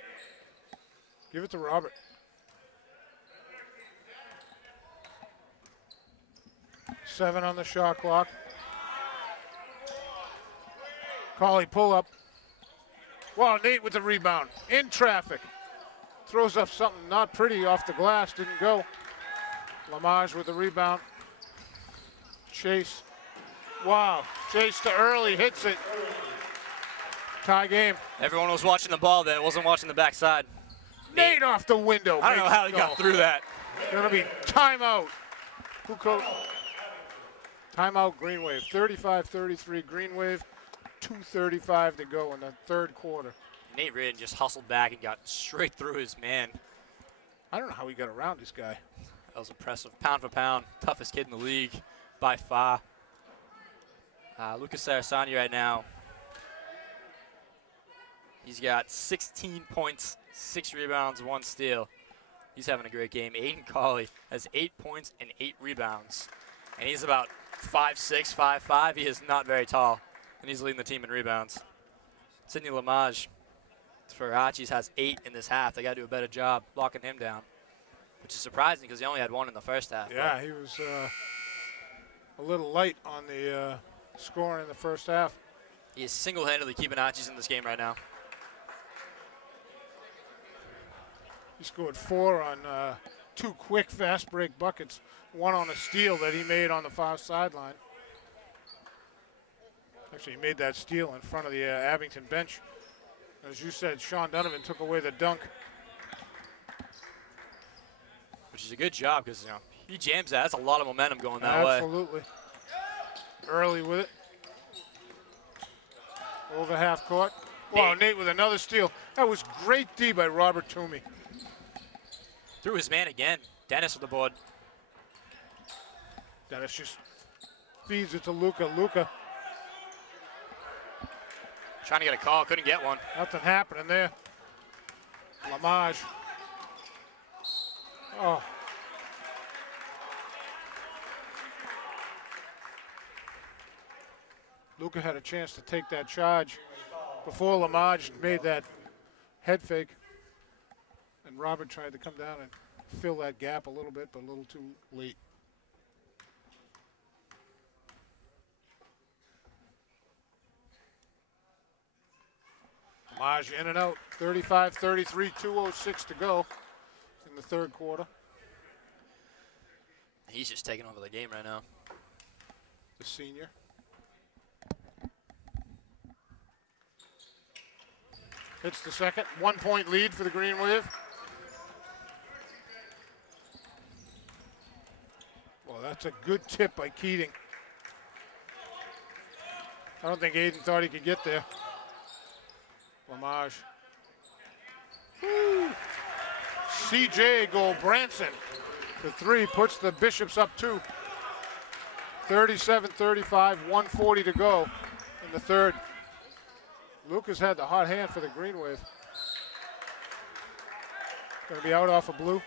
Give it to Robert. Seven on the shot clock. Cauley pull up. Wow, Nate with the rebound. In traffic. Throws up something not pretty off the glass. Didn't go. Lamage with the rebound. Chase. Wow. Chase to early. Hits it. Tie game. Everyone was watching the ball then. Wasn't watching the backside. Nate off the window. I don't know makes how it he got go. through that. Going to be timeout. Who coached? Timeout Green Wave. 35-33 Green Wave. 2:35 to go in the third quarter. Nate Reardon just hustled back and got straight through his man. I don't know how he got around this guy. That was impressive. Pound for pound, toughest kid in the league by far. Lucas Sarasani right now. He's got 16 points, 6 rebounds, 1 steal. He's having a great game. Aiden Colley has 8 points and 8 rebounds. And he's about 5'6", 5'5". He is not very tall. And he's leading the team in rebounds. Sidney Lamage for Archie's has 8 in this half. They got to do a better job locking him down, which is surprising because he only had 1 in the first half. Yeah, he was a little light on the scoring in the first half. He is single-handedly keeping Archie's in this game right now. He scored 4 on 2 quick fast break buckets, 1 on a steal that he made on the far sideline. Actually, he made that steal in front of the Abington bench. As you said, Sean Donovan took away the dunk. Which is a good job because, you know, he jams that. That's a lot of momentum going that way. Absolutely. Early with it. Over half court. Wow, Nate with another steal. That was great D by Robert Toomey. Through his man again. Dennis with the board. Dennis just feeds it to Luka. Luka. Trying to get a call, couldn't get one. Nothing happening there. Lamage. Oh. Luka had a chance to take that charge before Lamage made that head fake. And Robert tried to come down and fill that gap a little bit, but a little too late. Lamage in and out, 35-33, 2:06 to go in the third quarter. He's just taking over the game right now. The senior. Hits the second, 1-point lead for the Green Wave. Well, that's a good tip by Keating. I don't think Aiden thought he could get there. Lamage. CJ Goldbranson for 3 puts the Bishops up 2. 37-35, 1:40 to go in the third. Lucas had the hot hand for the Green Wave. Going to be out off of blue.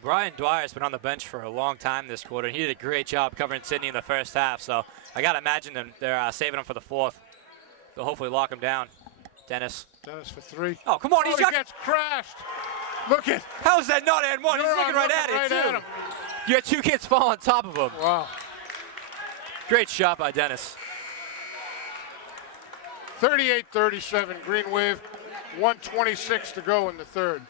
Brian Dwyer's been on the bench for a long time this quarter. He did a great job covering Sidney in the first half, so I got to imagine they're saving him for the fourth. They'll hopefully lock him down. Dennis. Dennis for 3. Oh, come on. He gets crashed. Look at. How is that not and one? He's looking right at it, too. You had 2 kids fall on top of him. Wow. Great shot by Dennis. 38-37, Green Wave. 1:26 to go in the third.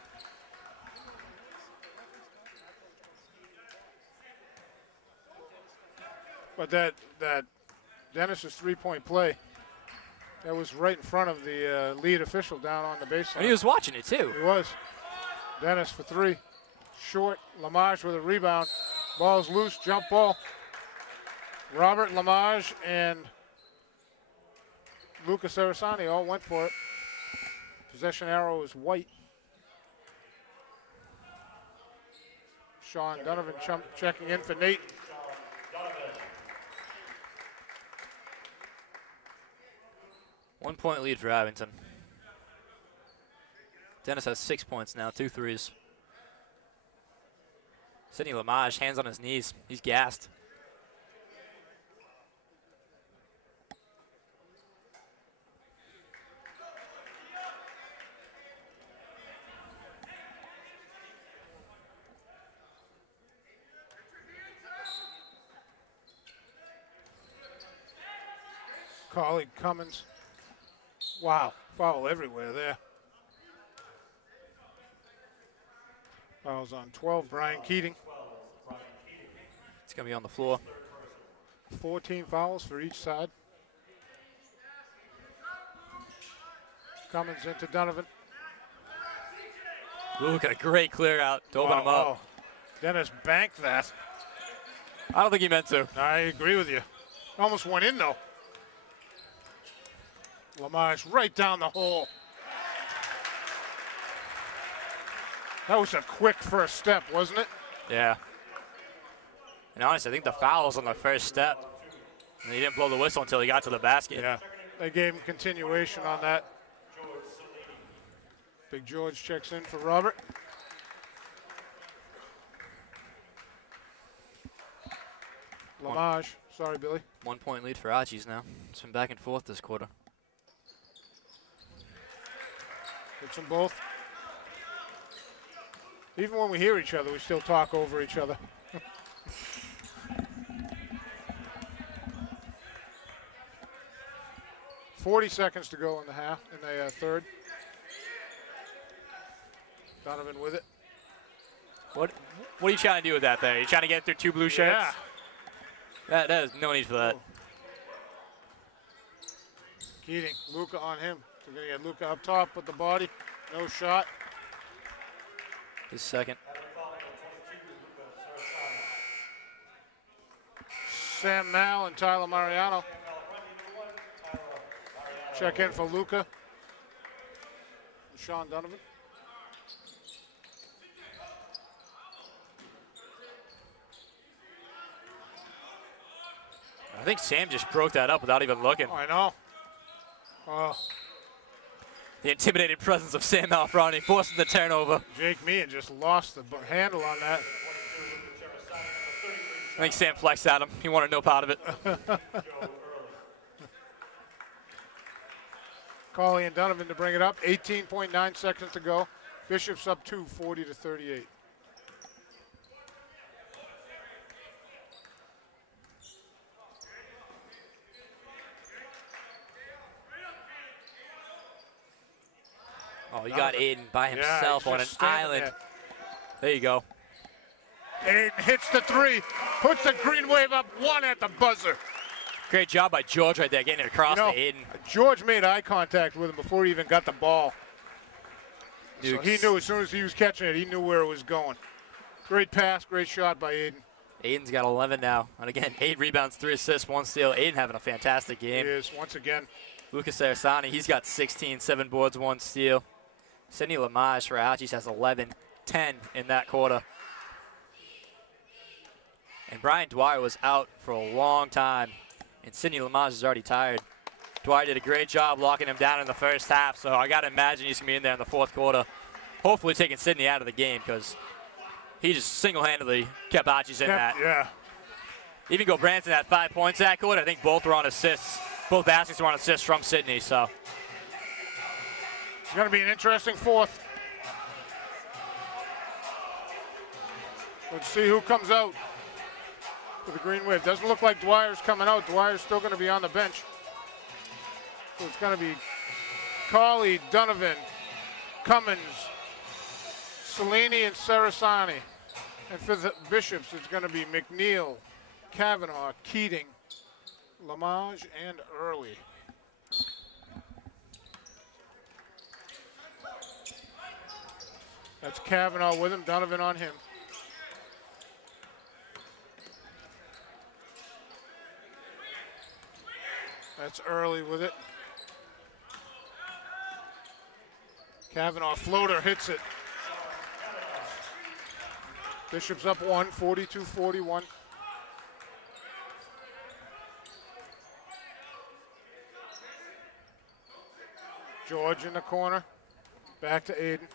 But that Dennis's 3-point play, that was right in front of the lead official down on the baseline. And he was watching it, too. He was. Dennis for 3. Short. Lamage with a rebound. Ball's loose. Jump ball. Robert Lamage and Lucas Sarasani all went for it. Possession arrow is white. Sean Donovan checking in for Nate. One-point lead for Abington. Dennis has 6 points now, 2 threes. Sidney Lamage, hands on his knees. He's gassed. Colleague Cummins. Wow, foul everywhere there. Fouls on 12, Brian Keating. It's going to be on the floor. 14 fouls for each side. Cummins into Donovan. Look at a great clear out to open him up. Dennis banked that. I don't think he meant to. I agree with you. Almost went in though. Lamage right down the hole. That was a quick first step, wasn't it? Yeah. And honestly, I think the foul was on the first step. And he didn't blow the whistle until he got to the basket. Yeah. They gave him continuation on that. Big George checks in for Robert. Lamage. Sorry, Billy. 1 point lead for Archie's now. It's been back and forth this quarter. Hits them both. Even when we hear each other, we still talk over each other. .40 seconds to go in the half, in the third. Donovan with it. What are you trying to do with that there? You trying to get through 2 blue shirts? Yeah. That is no need for that. Keating, Luka on him. We're going to get Luka up top with the body. No shot. His second. Sam Mal and Tyler Mariano. Check in for Luka. Sean Donovan. I think Sam just broke that up without even looking. Oh, I know. Oh, The intimidating presence of Sam Malfrani forcing the turnover. Jake Meehan just lost the handle on that. I think Sam flexed at him. He wanted no part of it. Cauley and Donovan to bring it up. 18.9 seconds to go. Bishop's up 2, 40-38. Oh, you got Aiden by himself on an island. There you go. Aiden hits the 3, puts the green wave up 1 at the buzzer. Great job by George right there, getting it across to Aiden. George made eye contact with him before he even got the ball. So he knew as soon as he was catching it, he knew where it was going. Great pass, great shot by Aiden. Aiden's got 11 now. And again, 8 rebounds, 3 assists, 1 steal. Aiden having a fantastic game. He is, once again. Lucas Sarasani, he's got 16, 7 boards, 1 steal. Sidney Lamage for Archie's has 11, 10 in that quarter. And Brian Dwyer was out for a long time. And Sidney Lamage is already tired. Dwyer did a great job locking him down in the first half, so I got to imagine he's going to be in there in the fourth quarter. Hopefully taking Sidney out of the game because he just single-handedly kept Archie's in that. Yeah. Even go Branson had 5 points that quarter. I think both were on assists. Both baskets were on assists from Sidney, so. It's going to be an interesting fourth. Let's see who comes out for the green wave. Doesn't look like Dwyer's coming out. Dwyer's still going to be on the bench. So it's going to be Cauley, Donovan, Cummins, Cellini, and Sarasani. And for the Bishops, it's going to be McNeil, Kavanaugh, Keating, Lamage, and Early. That's Kavanaugh with him, Donovan on him. That's Early with it. Kavanaugh floater hits it. Bishop's up 1, 42-41. George in the corner. Back to Aiden.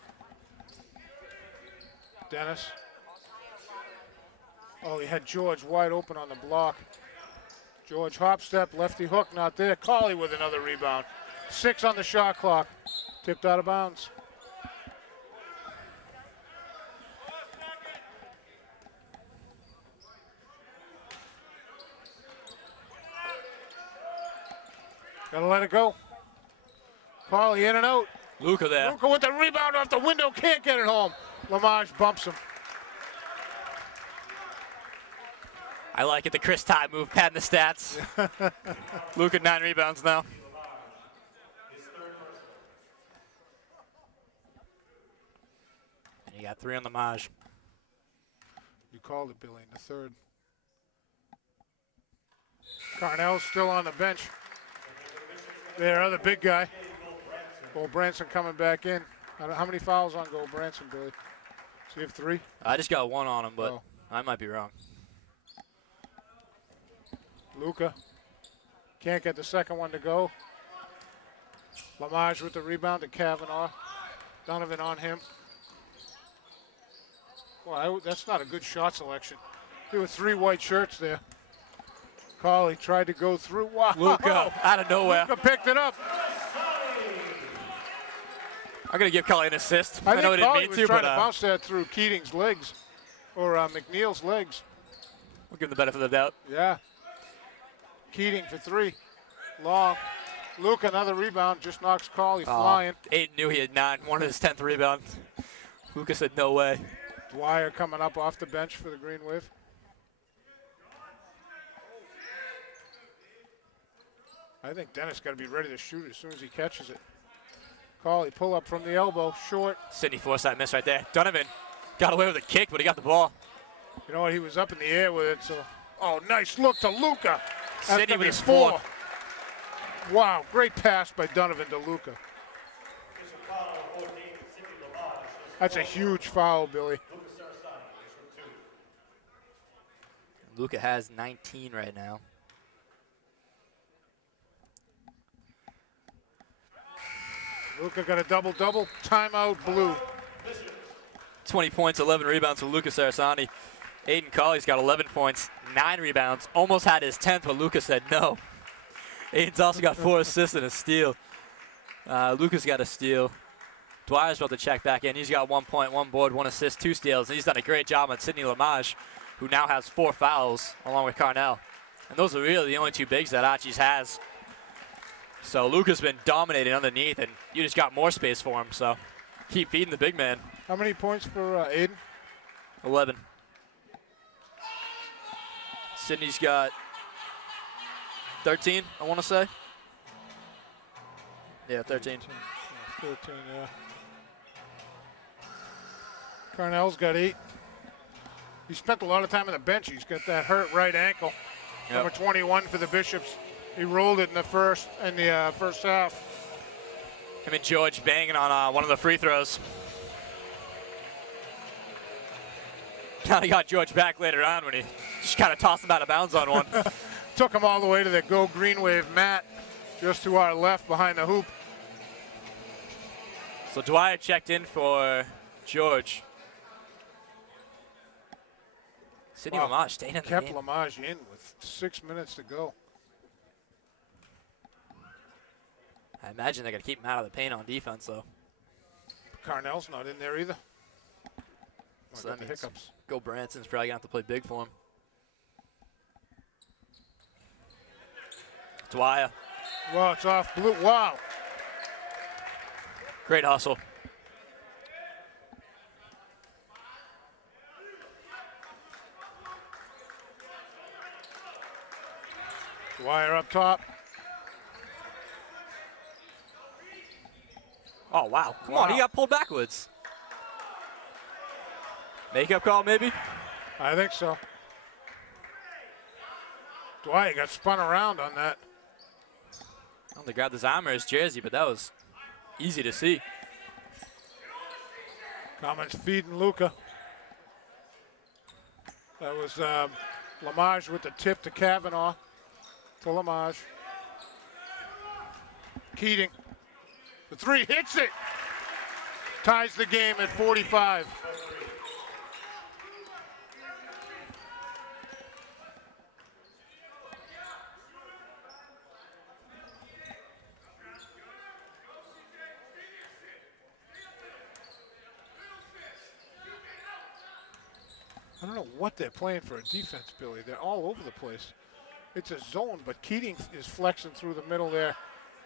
Dennis. Oh, he had George wide open on the block. George hop step, lefty hook, not there. Cauley with another rebound. 6 on the shot clock. Tipped out of bounds. Gotta let it go. Cauley in and out. Luka there. Luka with the rebound off the window, can't get it home. Lamage bumps him. I like it, the Chris Tye move, padding the stats. Luka 9 rebounds now. And he got 3 on the Maj. You called it, Billy, in the third. Carnell's still on the bench. Their other big guy. Bo Branson coming back in. How many fouls on Go Branson, Billy? So you have 3? I just got 1 on him, but Oh. I might be wrong. Luka can't get the second one to go. Lamage with the rebound to Kavanaugh. Donovan on him. Well, that's not a good shot selection. There were 3 white shirts there. Colley tried to go through. Wow. Luka out of nowhere. Luka picked it up. I'm going to give Colley an assist. I know think he didn't Colley mean was to, trying but to bounce that through Keating's legs, or McNeil's legs. we'll give him the benefit of the doubt. Yeah. Keating for 3. Long. Luka, another rebound, just knocks Colley flying. Aiden knew he had 9, one of his 10th rebounds. Luka said no way. Dwyer coming up off the bench for the Green Wave. I think Dennis got to be ready to shoot as soon as he catches it. Colley, pull up from the elbow, short. Sidney forced that miss right there. Donovan got away with a kick, but he got the ball. You know what? He was up in the air with it. So, oh, nice look to Luka. Sidney with his 4th. Wow, great pass by Donovan to Luka. That's a huge foul, Billy. Luka has 19 right now. Luka got a double-double. Timeout, Blue. 20 points, 11 rebounds for Luka Sarasani. Aiden Colley's got 11 points, 9 rebounds. Almost had his 10th, but Luka said no. Aiden's also got 4 assists and a steal. Luka's got a steal. Dwyer's about to check back in. He's got 1 point, 1 board, 1 assist, 2 steals. And he's done a great job on Sidney Lamage, who now has 4 fouls, along with Carnell. And those are really the only 2 bigs that Archie's has. So Luka's been dominating underneath, and you just got more space for him. So keep feeding the big man. How many points for Aiden? 11. Sidney's got 13, I want to say. Yeah, 13. 13, yeah. Carnell's got 8. He spent a lot of time on the bench. He's got that hurt right ankle. Yep. Number 21 for the Bishops. He rolled it in the first half. Him and George banging on one of the free throws. Kind of got George back later on when he just kind of tossed him out of bounds on one. Took him all the way to the Go Green Wave mat, just to our left behind the hoop. So Dwyer checked in for George. Sidney Lamage staying in the Kept game. Lamage in with 6 minutes to go. I imagine they're going to keep him out of the paint on defense, though. Carnell's not in there either. So got that the means hiccups. Go Branson's probably going to have to play big for him. Dwyer. Well, it's off Blue. Wow. Great hustle. Dwyer up top. Oh, wow. Come on, he got pulled backwards. Makeup call, maybe? I think so. Dwyer got spun around on that. Well, they grabbed his arm or his jersey, but that was easy to see. Comments feeding Luka. That was Lamage with the tip to Kavanaugh. To Lamage. Keating. The 3 hits it. Ties the game at 45. I don't know what they're playing for a defense, Billy. They're all over the place. It's a zone, but Keating is flexing through the middle there.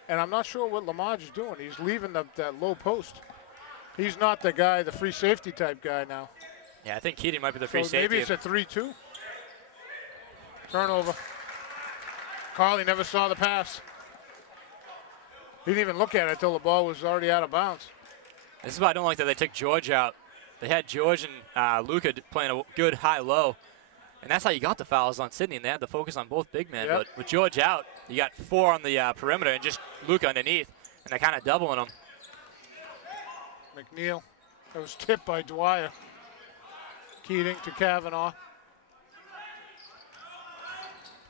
And I'm not sure what Lamage is doing. He's leaving that low post. He's not the guy, the free safety type guy now. Yeah, I think Keating might be the free So safety. maybe it's a 3-2. Turnover. Carly never saw the pass. He didn't even look at it until the ball was already out of bounds. This is why I don't like that they took George out. They had George and Luka playing a good high-low. And that's how you got the fouls on Sidney, and they had to focus on both big men. Yep. But with George out, you got 4 on the perimeter and just Luka underneath, and they're kind of doubling him. McNeil. That was tipped by Dwyer. Keating to Kavanaugh.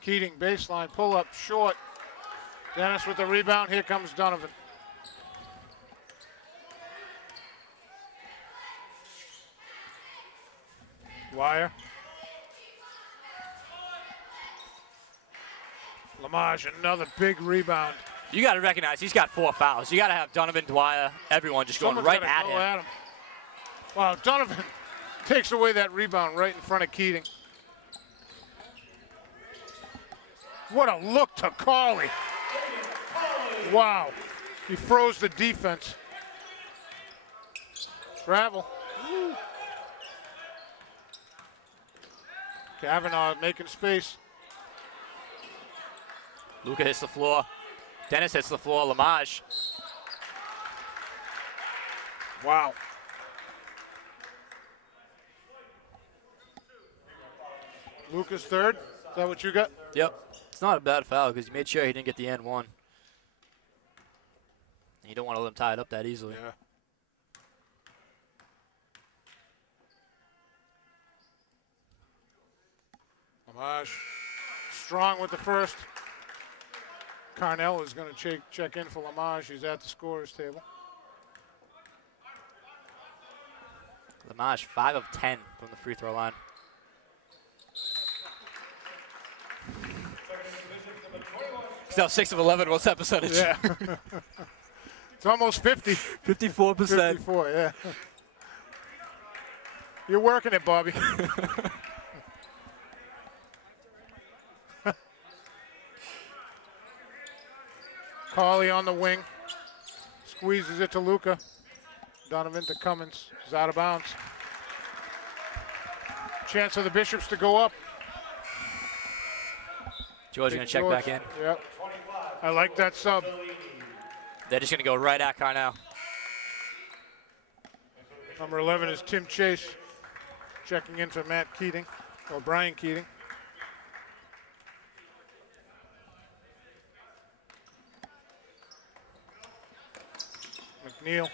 Keating baseline, pull up, short. Dennis with the rebound. Here comes Donovan. Dwyer. Lamage, another big rebound. You got to recognize he's got 4 fouls. You got to have Donovan, Dwyer, everyone just going right at him. Wow, Donovan takes away that rebound right in front of Keating. What a look to Cauley. Wow, he froze the defense. Travel. Kavanaugh making space. Luka hits the floor. Dennis hits the floor. Lamage. Wow. Luka's third. Is that what you got? Yep. It's not a bad foul because he made sure he didn't get the end one. You don't want to let him tie it up that easily. Yeah. Lamage strong with the first. Carnell is going to check in for Lamage. He's at the scorer's table. Lamage 5 of 10 from the free throw line. He's now 6 of 11. What's that percentage? Yeah. It's almost 50. 54%. 54, yeah. You're working it, Bobby. Cauley on the wing. Squeezes it to Luka. Donovan to Cummins. He's out of bounds. Chance of the Bishops to go up. George going to check back in. Yep. I like that sub. They're just going to go right at Carnell. Number 11 is Tim Chase. Checking in for Matt Keating, or Brian Keating. McNeil.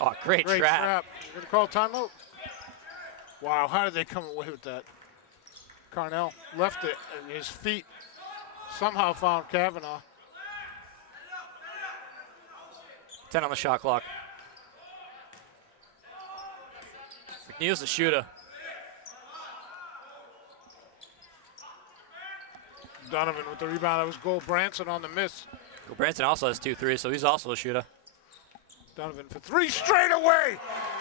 Oh, great trap. You're going to call timeout? Wow, how did they come away with that? Carnell left it, and his feet somehow found Kavanaugh. 10 on the shot clock. McNeil's the shooter. Donovan with the rebound. That was Gold Branson on the miss. Branson also has 2 threes, so he's also a shooter. Donovan for 3 straight away.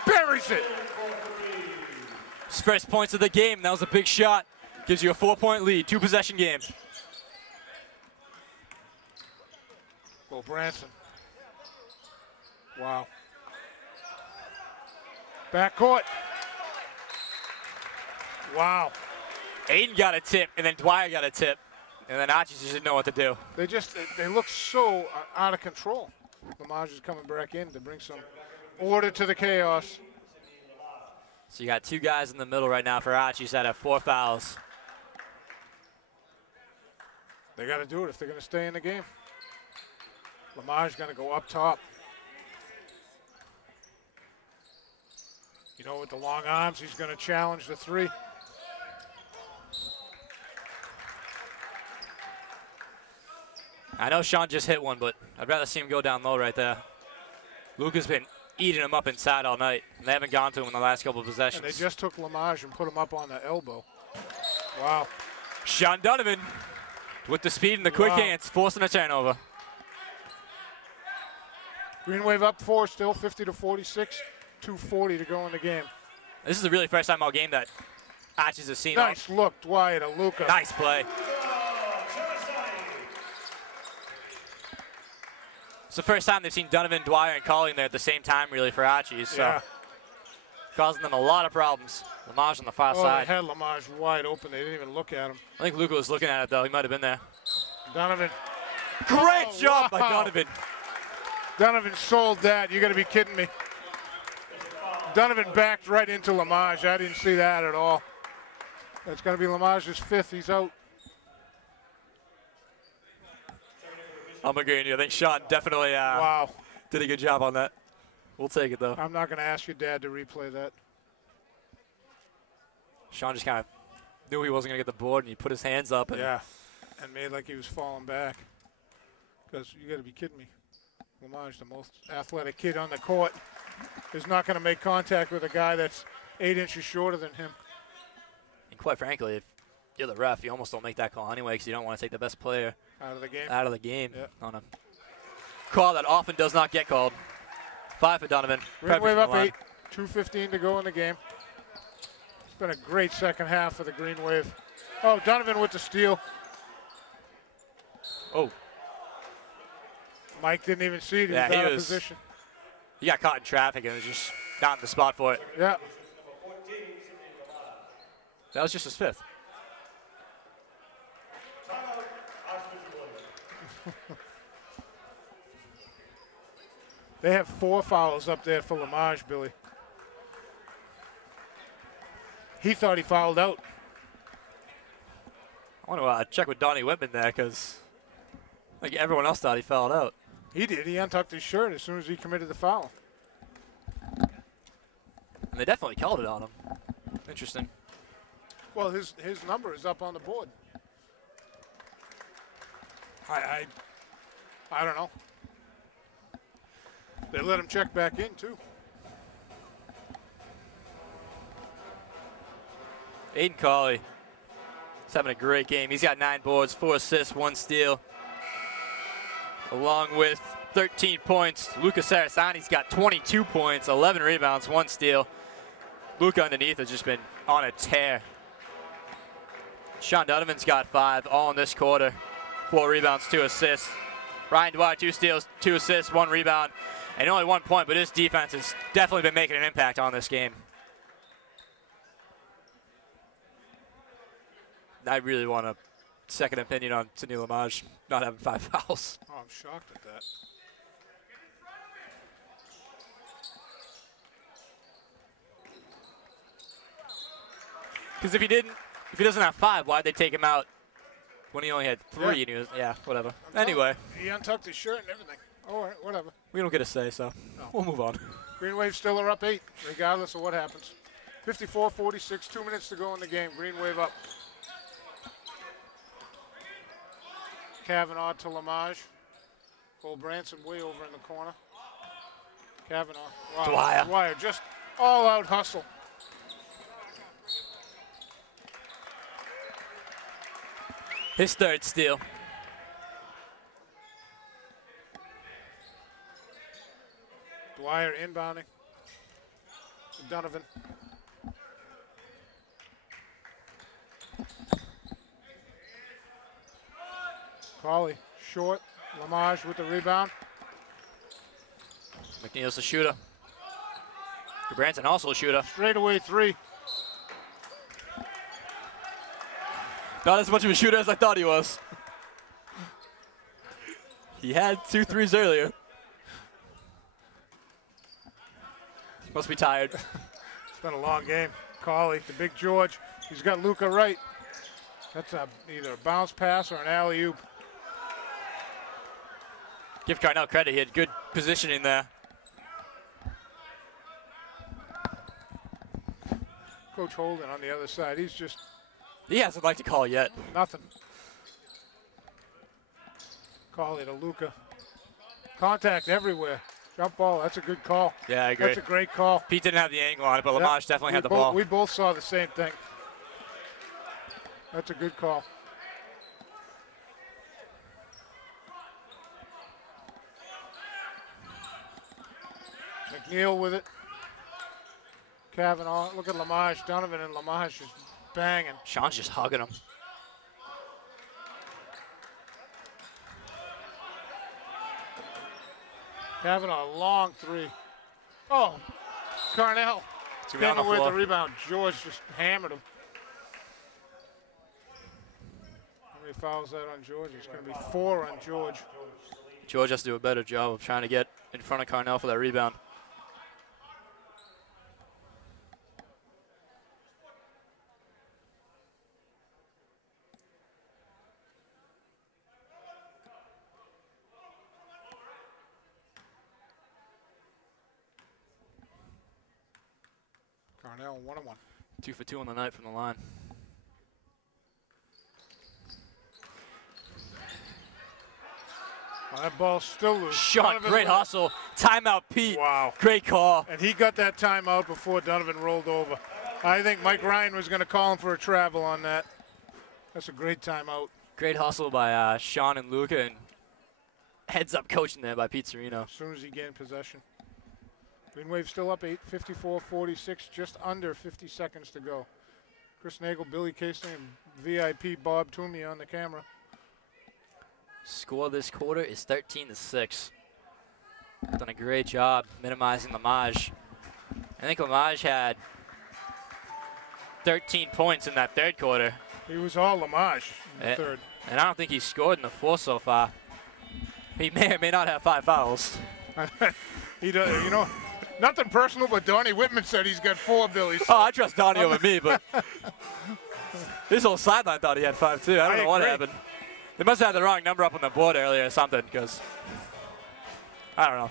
Buries it. His first points of the game. That was a big shot. Gives you a 4-point lead. 2-possession game. Gold Branson. Wow. Backcourt. Wow. Aiden got a tip, and then Dwyer got a tip. And then Archie just didn't know what to do. They look so out of control. Lamage is coming back in to bring some order to the chaos. So you got 2 guys in the middle right now for Archie's that have 4 fouls. They got to do it if they're going to stay in the game. Lamage's going to go up top. You know, with the long arms, he's going to challenge the 3. I know Sean just hit one, but I'd rather see him go down low right there. Luka's been eating him up inside all night. They haven't gone to him in the last couple of possessions. And they just took Lamage and put him up on the elbow. Wow. Sean Donovan with the speed and the quick hands, forcing a turnover. Green Wave up 4 still, 50-46. 2:40 to go in the game. This is the really first time all game that Archie's has seen. Nice look, Dwyer to Luka. Nice play. It's the first time they've seen Donovan, Dwyer, and Cauley in there at the same time, really, for Archie's. So Yeah. causing them a lot of problems. Lamage on the far side. They had Lamage wide open. They didn't even look at him. I think Luka was looking at it, though. He might have been there. Donovan. Great job by wow. Donovan. Donovan sold that. You got to be kidding me. Donovan backed right into Lamage. I didn't see that at all. That's going to be Lamage's 5th. He's out. I'm agreeing with you. I think Sean definitely Wow. did a good job on that. We'll take it, though. I'm not going to ask your dad to replay that. Sean just kind of knew he wasn't going to get the board, and he put his hands up. And Yeah, and made like he was falling back. Because you got to be kidding me. Lamage, the most athletic kid on the court, is not going to make contact with a guy that's 8 inches shorter than him. And quite frankly, if you're the ref, you almost don't make that call anyway because you don't want to take the best player Out of the game. out of the game Yep. on a call that often does not get called. 5 for Donovan. Green Wave Perfect up from the line. 8. 2:15 to go in the game. It's been a great second half for the Green Wave. Oh, Donovan with the steal. Oh, Mike didn't even see it. He Yeah, was he out of was- position. he got caught in traffic and was just not in the spot for it. Yeah. That was just his 5th. Timeout, ArchBish Williams. They have 4 fouls up there for Lamage, Billy. He thought he fouled out. I want to check with Donnie Whitman there because like everyone else thought he fouled out. He did. He untucked his shirt as soon as he committed the foul. And they definitely called it on him. Interesting. Well, his number is up on the board. I don't know. They let him check back in too. Aiden Cawley is having a great game. He's got 9 boards, 4 assists, 1 steal, along with 13 points. Luca Sarasani's got 22 points, 11 rebounds, 1 steal. Luca underneath has just been on a tear. Sean Donovan's got 5, all in this quarter. 4 rebounds, 2 assists. Ryan Dwyer, 2 steals, 2 assists, 1 rebound, and only 1 point, but his defense has definitely been making an impact on this game. I really want a second opinion on Tennille Lamage not having 5 fouls. Oh, I'm shocked at that. Because if he doesn't have 5, why'd they take him out when he only had 3? Yeah. And he was, yeah, whatever. telling Anyway, He untucked his shirt and everything. All right, whatever. we don't get a say, so we'll move on. Green Wave still are up 8, regardless of what happens. 54-46, 2 minutes to go in the game. Green Wave up. Kavanaugh to Lamage. Cole Branson way over in the corner. Kavanaugh. Wow. Dwyer. Just all out hustle. His 3rd steal. Dwyer inbounding. To Donovan. Cawley short. Lamage with the rebound. McNeil's a shooter. Branson also a shooter. Straightaway 3. Not as much of a shooter as I thought he was. He had 2 threes earlier. Must be tired. It's been a long game. Cawley, the big George. He's got Luca right. That's either a bounce pass or an alley-oop. Give Carnell credit. He had good positioning there. Coach Holden on the other side. He's just He hasn't liked to call yet. nothing. Cawley to Luca. Contact everywhere. Jump ball. That's a good call. Yeah, I agree. That's a great call. Pete didn't have the angle on it, but Yep. Lamage definitely had the We ball. We both saw the same thing. That's a good call. McNeil with it. Kavanaugh. Look at Lamage. Donovan and Lamage just banging. Sean's just hugging him. Kavanaugh, long 3. Oh, Carnell. It's gonna be on Came the away with floor. the rebound. George just hammered him. How many fouls that on George? It's going to be 4 on George. George has to do a better job of trying to get in front of Carnell for that rebound. Carnell, 1-1. 2 for 2 on the night from the line. Well, that ball's still loose. Shot, Donovan great with it. hustle. Timeout, Pete. Wow. Great call. And he got that timeout before Donovan rolled over. I think Mike Ryan was going to call him for a travel on that. That's a great timeout. Great hustle by Sean and Luca, and heads up coaching there by Pete Serino. As soon as he gained possession. Green Wave still up 8:54-46, just under 50 seconds to go. Chris Nagel, Billy Casey, and VIP Bob Toomey on the camera. Score this quarter is 13-6. Done a great job minimizing Lamage. I think Lamage had 13 points in that third quarter. He was all Lamage in the third. And I don't think he's scored in the fourth so far. He may or may not have 5 fouls. He does, you know, nothing personal, but Donnie Whitman said he's got 4, Billy. Oh, I trust Donnie over me, but this whole sideline thought he had 5 too. I don't know what happened. They must have had the wrong number up on the board earlier or something, because I don't know.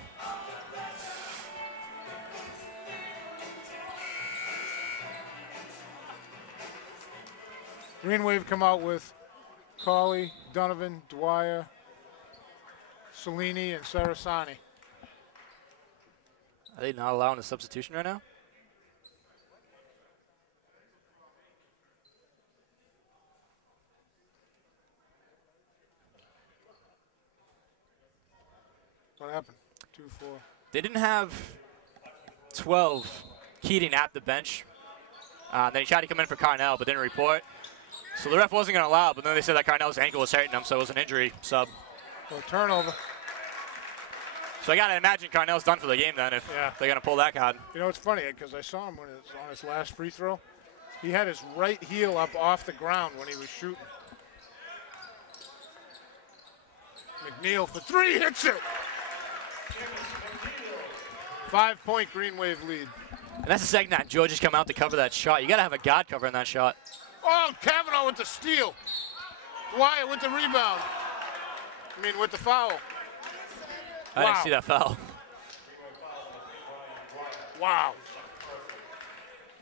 Green Wave come out with Colley, Donovan, Dwyer, Cellini, and Sarasani. Are they not allowing a substitution right now? What happened? 2-4. They didn't have 12 Keating at the bench. Then he tried to come in for Carnell, but didn't report. So the ref wasn't going to allow it, but then they said that Carnell's ankle was hurting him, so it was an injury sub. So turnover. So I got to imagine Carnell's done for the game then if they're going to pull that card. You know, it's funny because I saw him when it was on his last free throw. He had his right heel up off the ground when he was shooting. McNeil for 3, hits it. 5-point Green Wave lead. And that's the second time George has come out to cover that shot. You got to have a guard covering that shot. Oh, Kavanaugh with the steal. Dwyer with the rebound. I mean, with the foul. I didn't see that foul. Wow.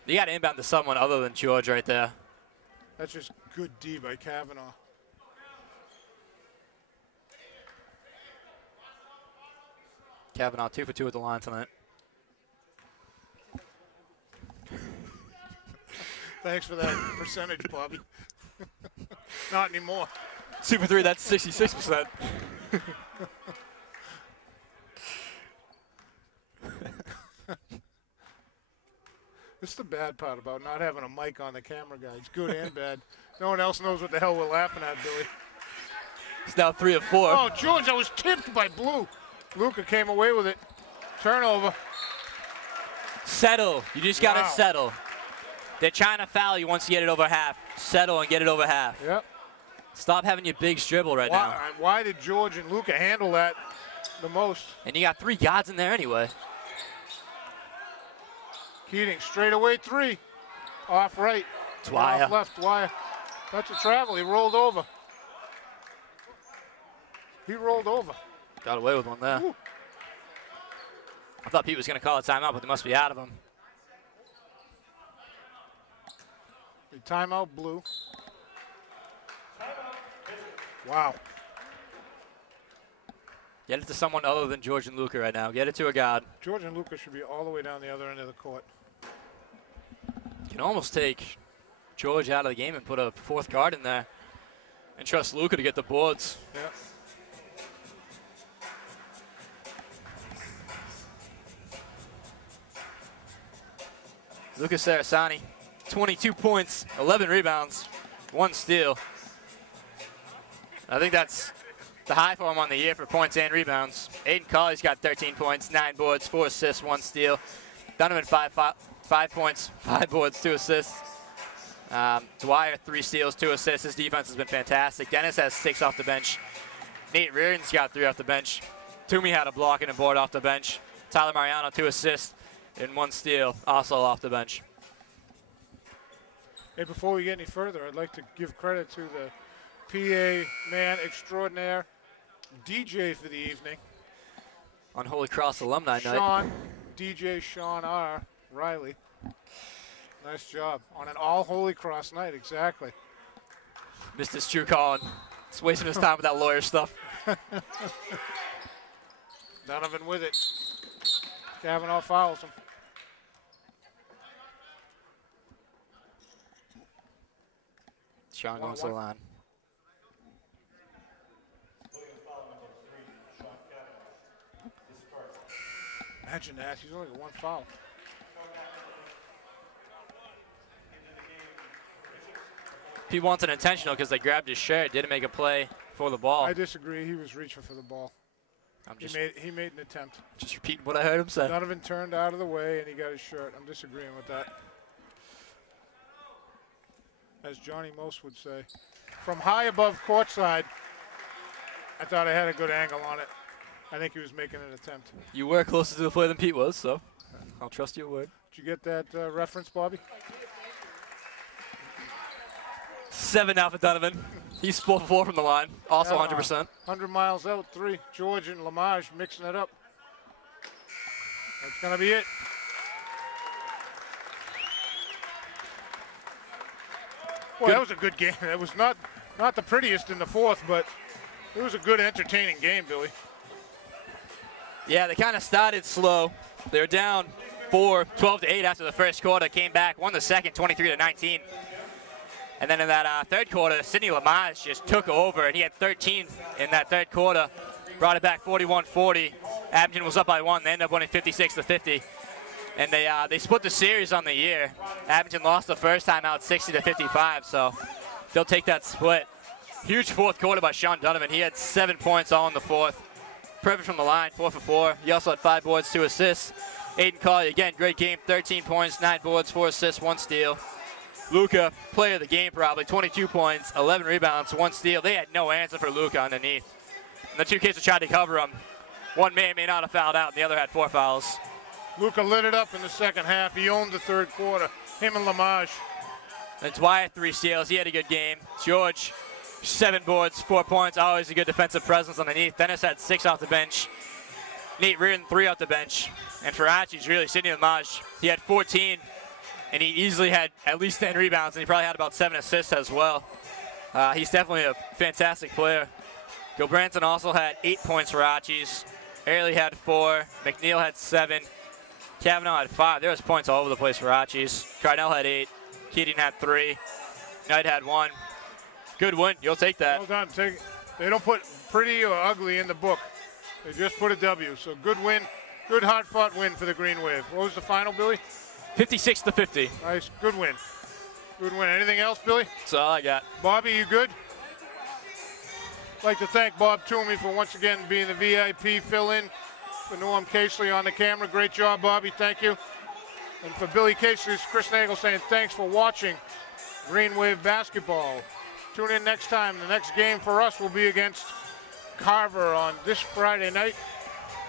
You got to inbound to someone other than George right there. That's just good D by Kavanaugh. Kavanaugh 2 for 2 at the line tonight. Thanks for that percentage, Bobby. Not anymore. 2 for 3, that's 66%. This is the bad part about not having a mic on the camera, guys. Good and bad. No one else knows what the hell we're laughing at, Billy. It's now 3 of 4. Oh, George, I was tipped by Blue. Luca came away with it. Turnover. Settle. You just got to settle. They're trying to foul you once you get it over half. Settle and get it over half. Yep. Stop having your big dribble right now. Why did George and Luca handle that the most? And you got 3 guards in there anyway. Keating, straight away 3. Off right. Dwyer. Off left, Dwyer. That's a travel. He rolled over. He rolled over. Got away with one there. Ooh. I thought Pete was going to call a timeout, but they must be out of him. Timeout, Blue. Wow. Get it to someone other than George and Luca right now. Get it to a guard. George and Luca should be all the way down the other end of the court. You can almost take George out of the game and put a 4th guard in there and trust Luca to get the boards. Yeah. Lucas Sarasani, 22 points, 11 rebounds, 1 steal. I think that's the high for him on the year for points and rebounds. Aiden Colley's got 13 points, 9 boards, 4 assists, 1 steal. Donovan, 5 points, 5 boards, 2 assists. Dwyer, 3 steals, 2 assists. His defense has been fantastic. Dennis has 6 off the bench. Nate Reardon's got 3 off the bench. Toomey had a block and a board off the bench. Tyler Mariano, 2 assists and 1 steal, also off the bench. Hey, before we get any further, I'd like to give credit to the PA man extraordinaire, DJ for the evening. On Holy Cross Alumni Night. Sean, DJ Sean R. Riley. Nice job. On an all Holy Cross night, exactly. Missed his true calling. He's wasting his time with that lawyer stuff. Donovan with it. Kavanaugh fouls him. Sean goes to the line. Imagine that. He's only got one foul. He wants an intentional because they grabbed his shirt, didn't make a play for the ball. I disagree. He was reaching for the ball. He made an attempt. Just repeating what I heard him say. Donovan turned out of the way and he got his shirt. I'm disagreeing with that. As Johnny Most would say. From high above courtside, I thought I had a good angle on it. I think he was making an attempt. You were closer to the play than Pete was, so I'll trust your word. Did you get that reference, Bobby? 7 now for Donovan. He's 4 for 4 from the line, also 100%. 100 miles out, 3. George and Lamage mixing it up. That's going to be it. Boy, that was a good game. It was not the prettiest in the fourth, but it was a good, entertaining game, Billy. Yeah, they kind of started slow. They were down 12-8 after the first quarter, came back, won the second 23-19. And then in that third quarter, Sidney Lamage just took over, and he had 13 in that third quarter. Brought it back 41-40. Abington was up by 1. They ended up winning 56-50. And they split the series on the year. Abington lost the first time out 60-55, so they'll take that split. Huge fourth quarter by Sean Donovan. He had 7 points all in the fourth. Perfect from the line, 4 for 4. He also had 5 boards, 2 assists. Aiden Collier, again, great game, 13 points, 9 boards, 4 assists, 1 steal. Luka, player of the game probably, 22 points, 11 rebounds, 1 steal. They had no answer for Luka underneath. And the two kids who tried to cover him, one may not have fouled out, and the other had 4 fouls. Luka lit it up in the second half. He owned the third quarter, him and Lamage. And Dwight, 3 steals. He had a good game. George, 7 boards, 4 points, always a good defensive presence underneath. Dennis had 6 off the bench. Nate Reardon, 3 off the bench. And for Archie's, really, Sidney Lamage, he had 14, and he easily had at least 10 rebounds, and he probably had about 7 assists as well. He's definitely a fantastic player. Gilbranson also had 8 points for Archie's. Airley had 4. McNeil had 7. Kavanaugh had 5. There was points all over the place for Archie's. Cardinal had 8. Keating had 3. Knight had 1. Good win. You'll take that. Well done. Take it. They don't put pretty or ugly in the book. They just put a W. So good win. Good hard-fought win for the Green Wave. What was the final, Billy? 56-50. Nice. Good win. Good win. Anything else, Billy? That's all I got. Bobby, you good? I'd like to thank Bob Toomey for once again being the VIP fill-in for Norm Casely on the camera. Great job, Bobby. Thank you. And for Billy Casely's Chris Nagel saying thanks for watching Green Wave basketball. Tune in next time. The next game for us will be against Carver on this Friday night.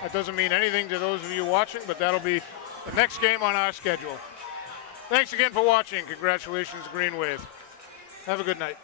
That doesn't mean anything to those of you watching, but that'll be the next game on our schedule. Thanks again for watching. Congratulations, Green Wave. Have a good night.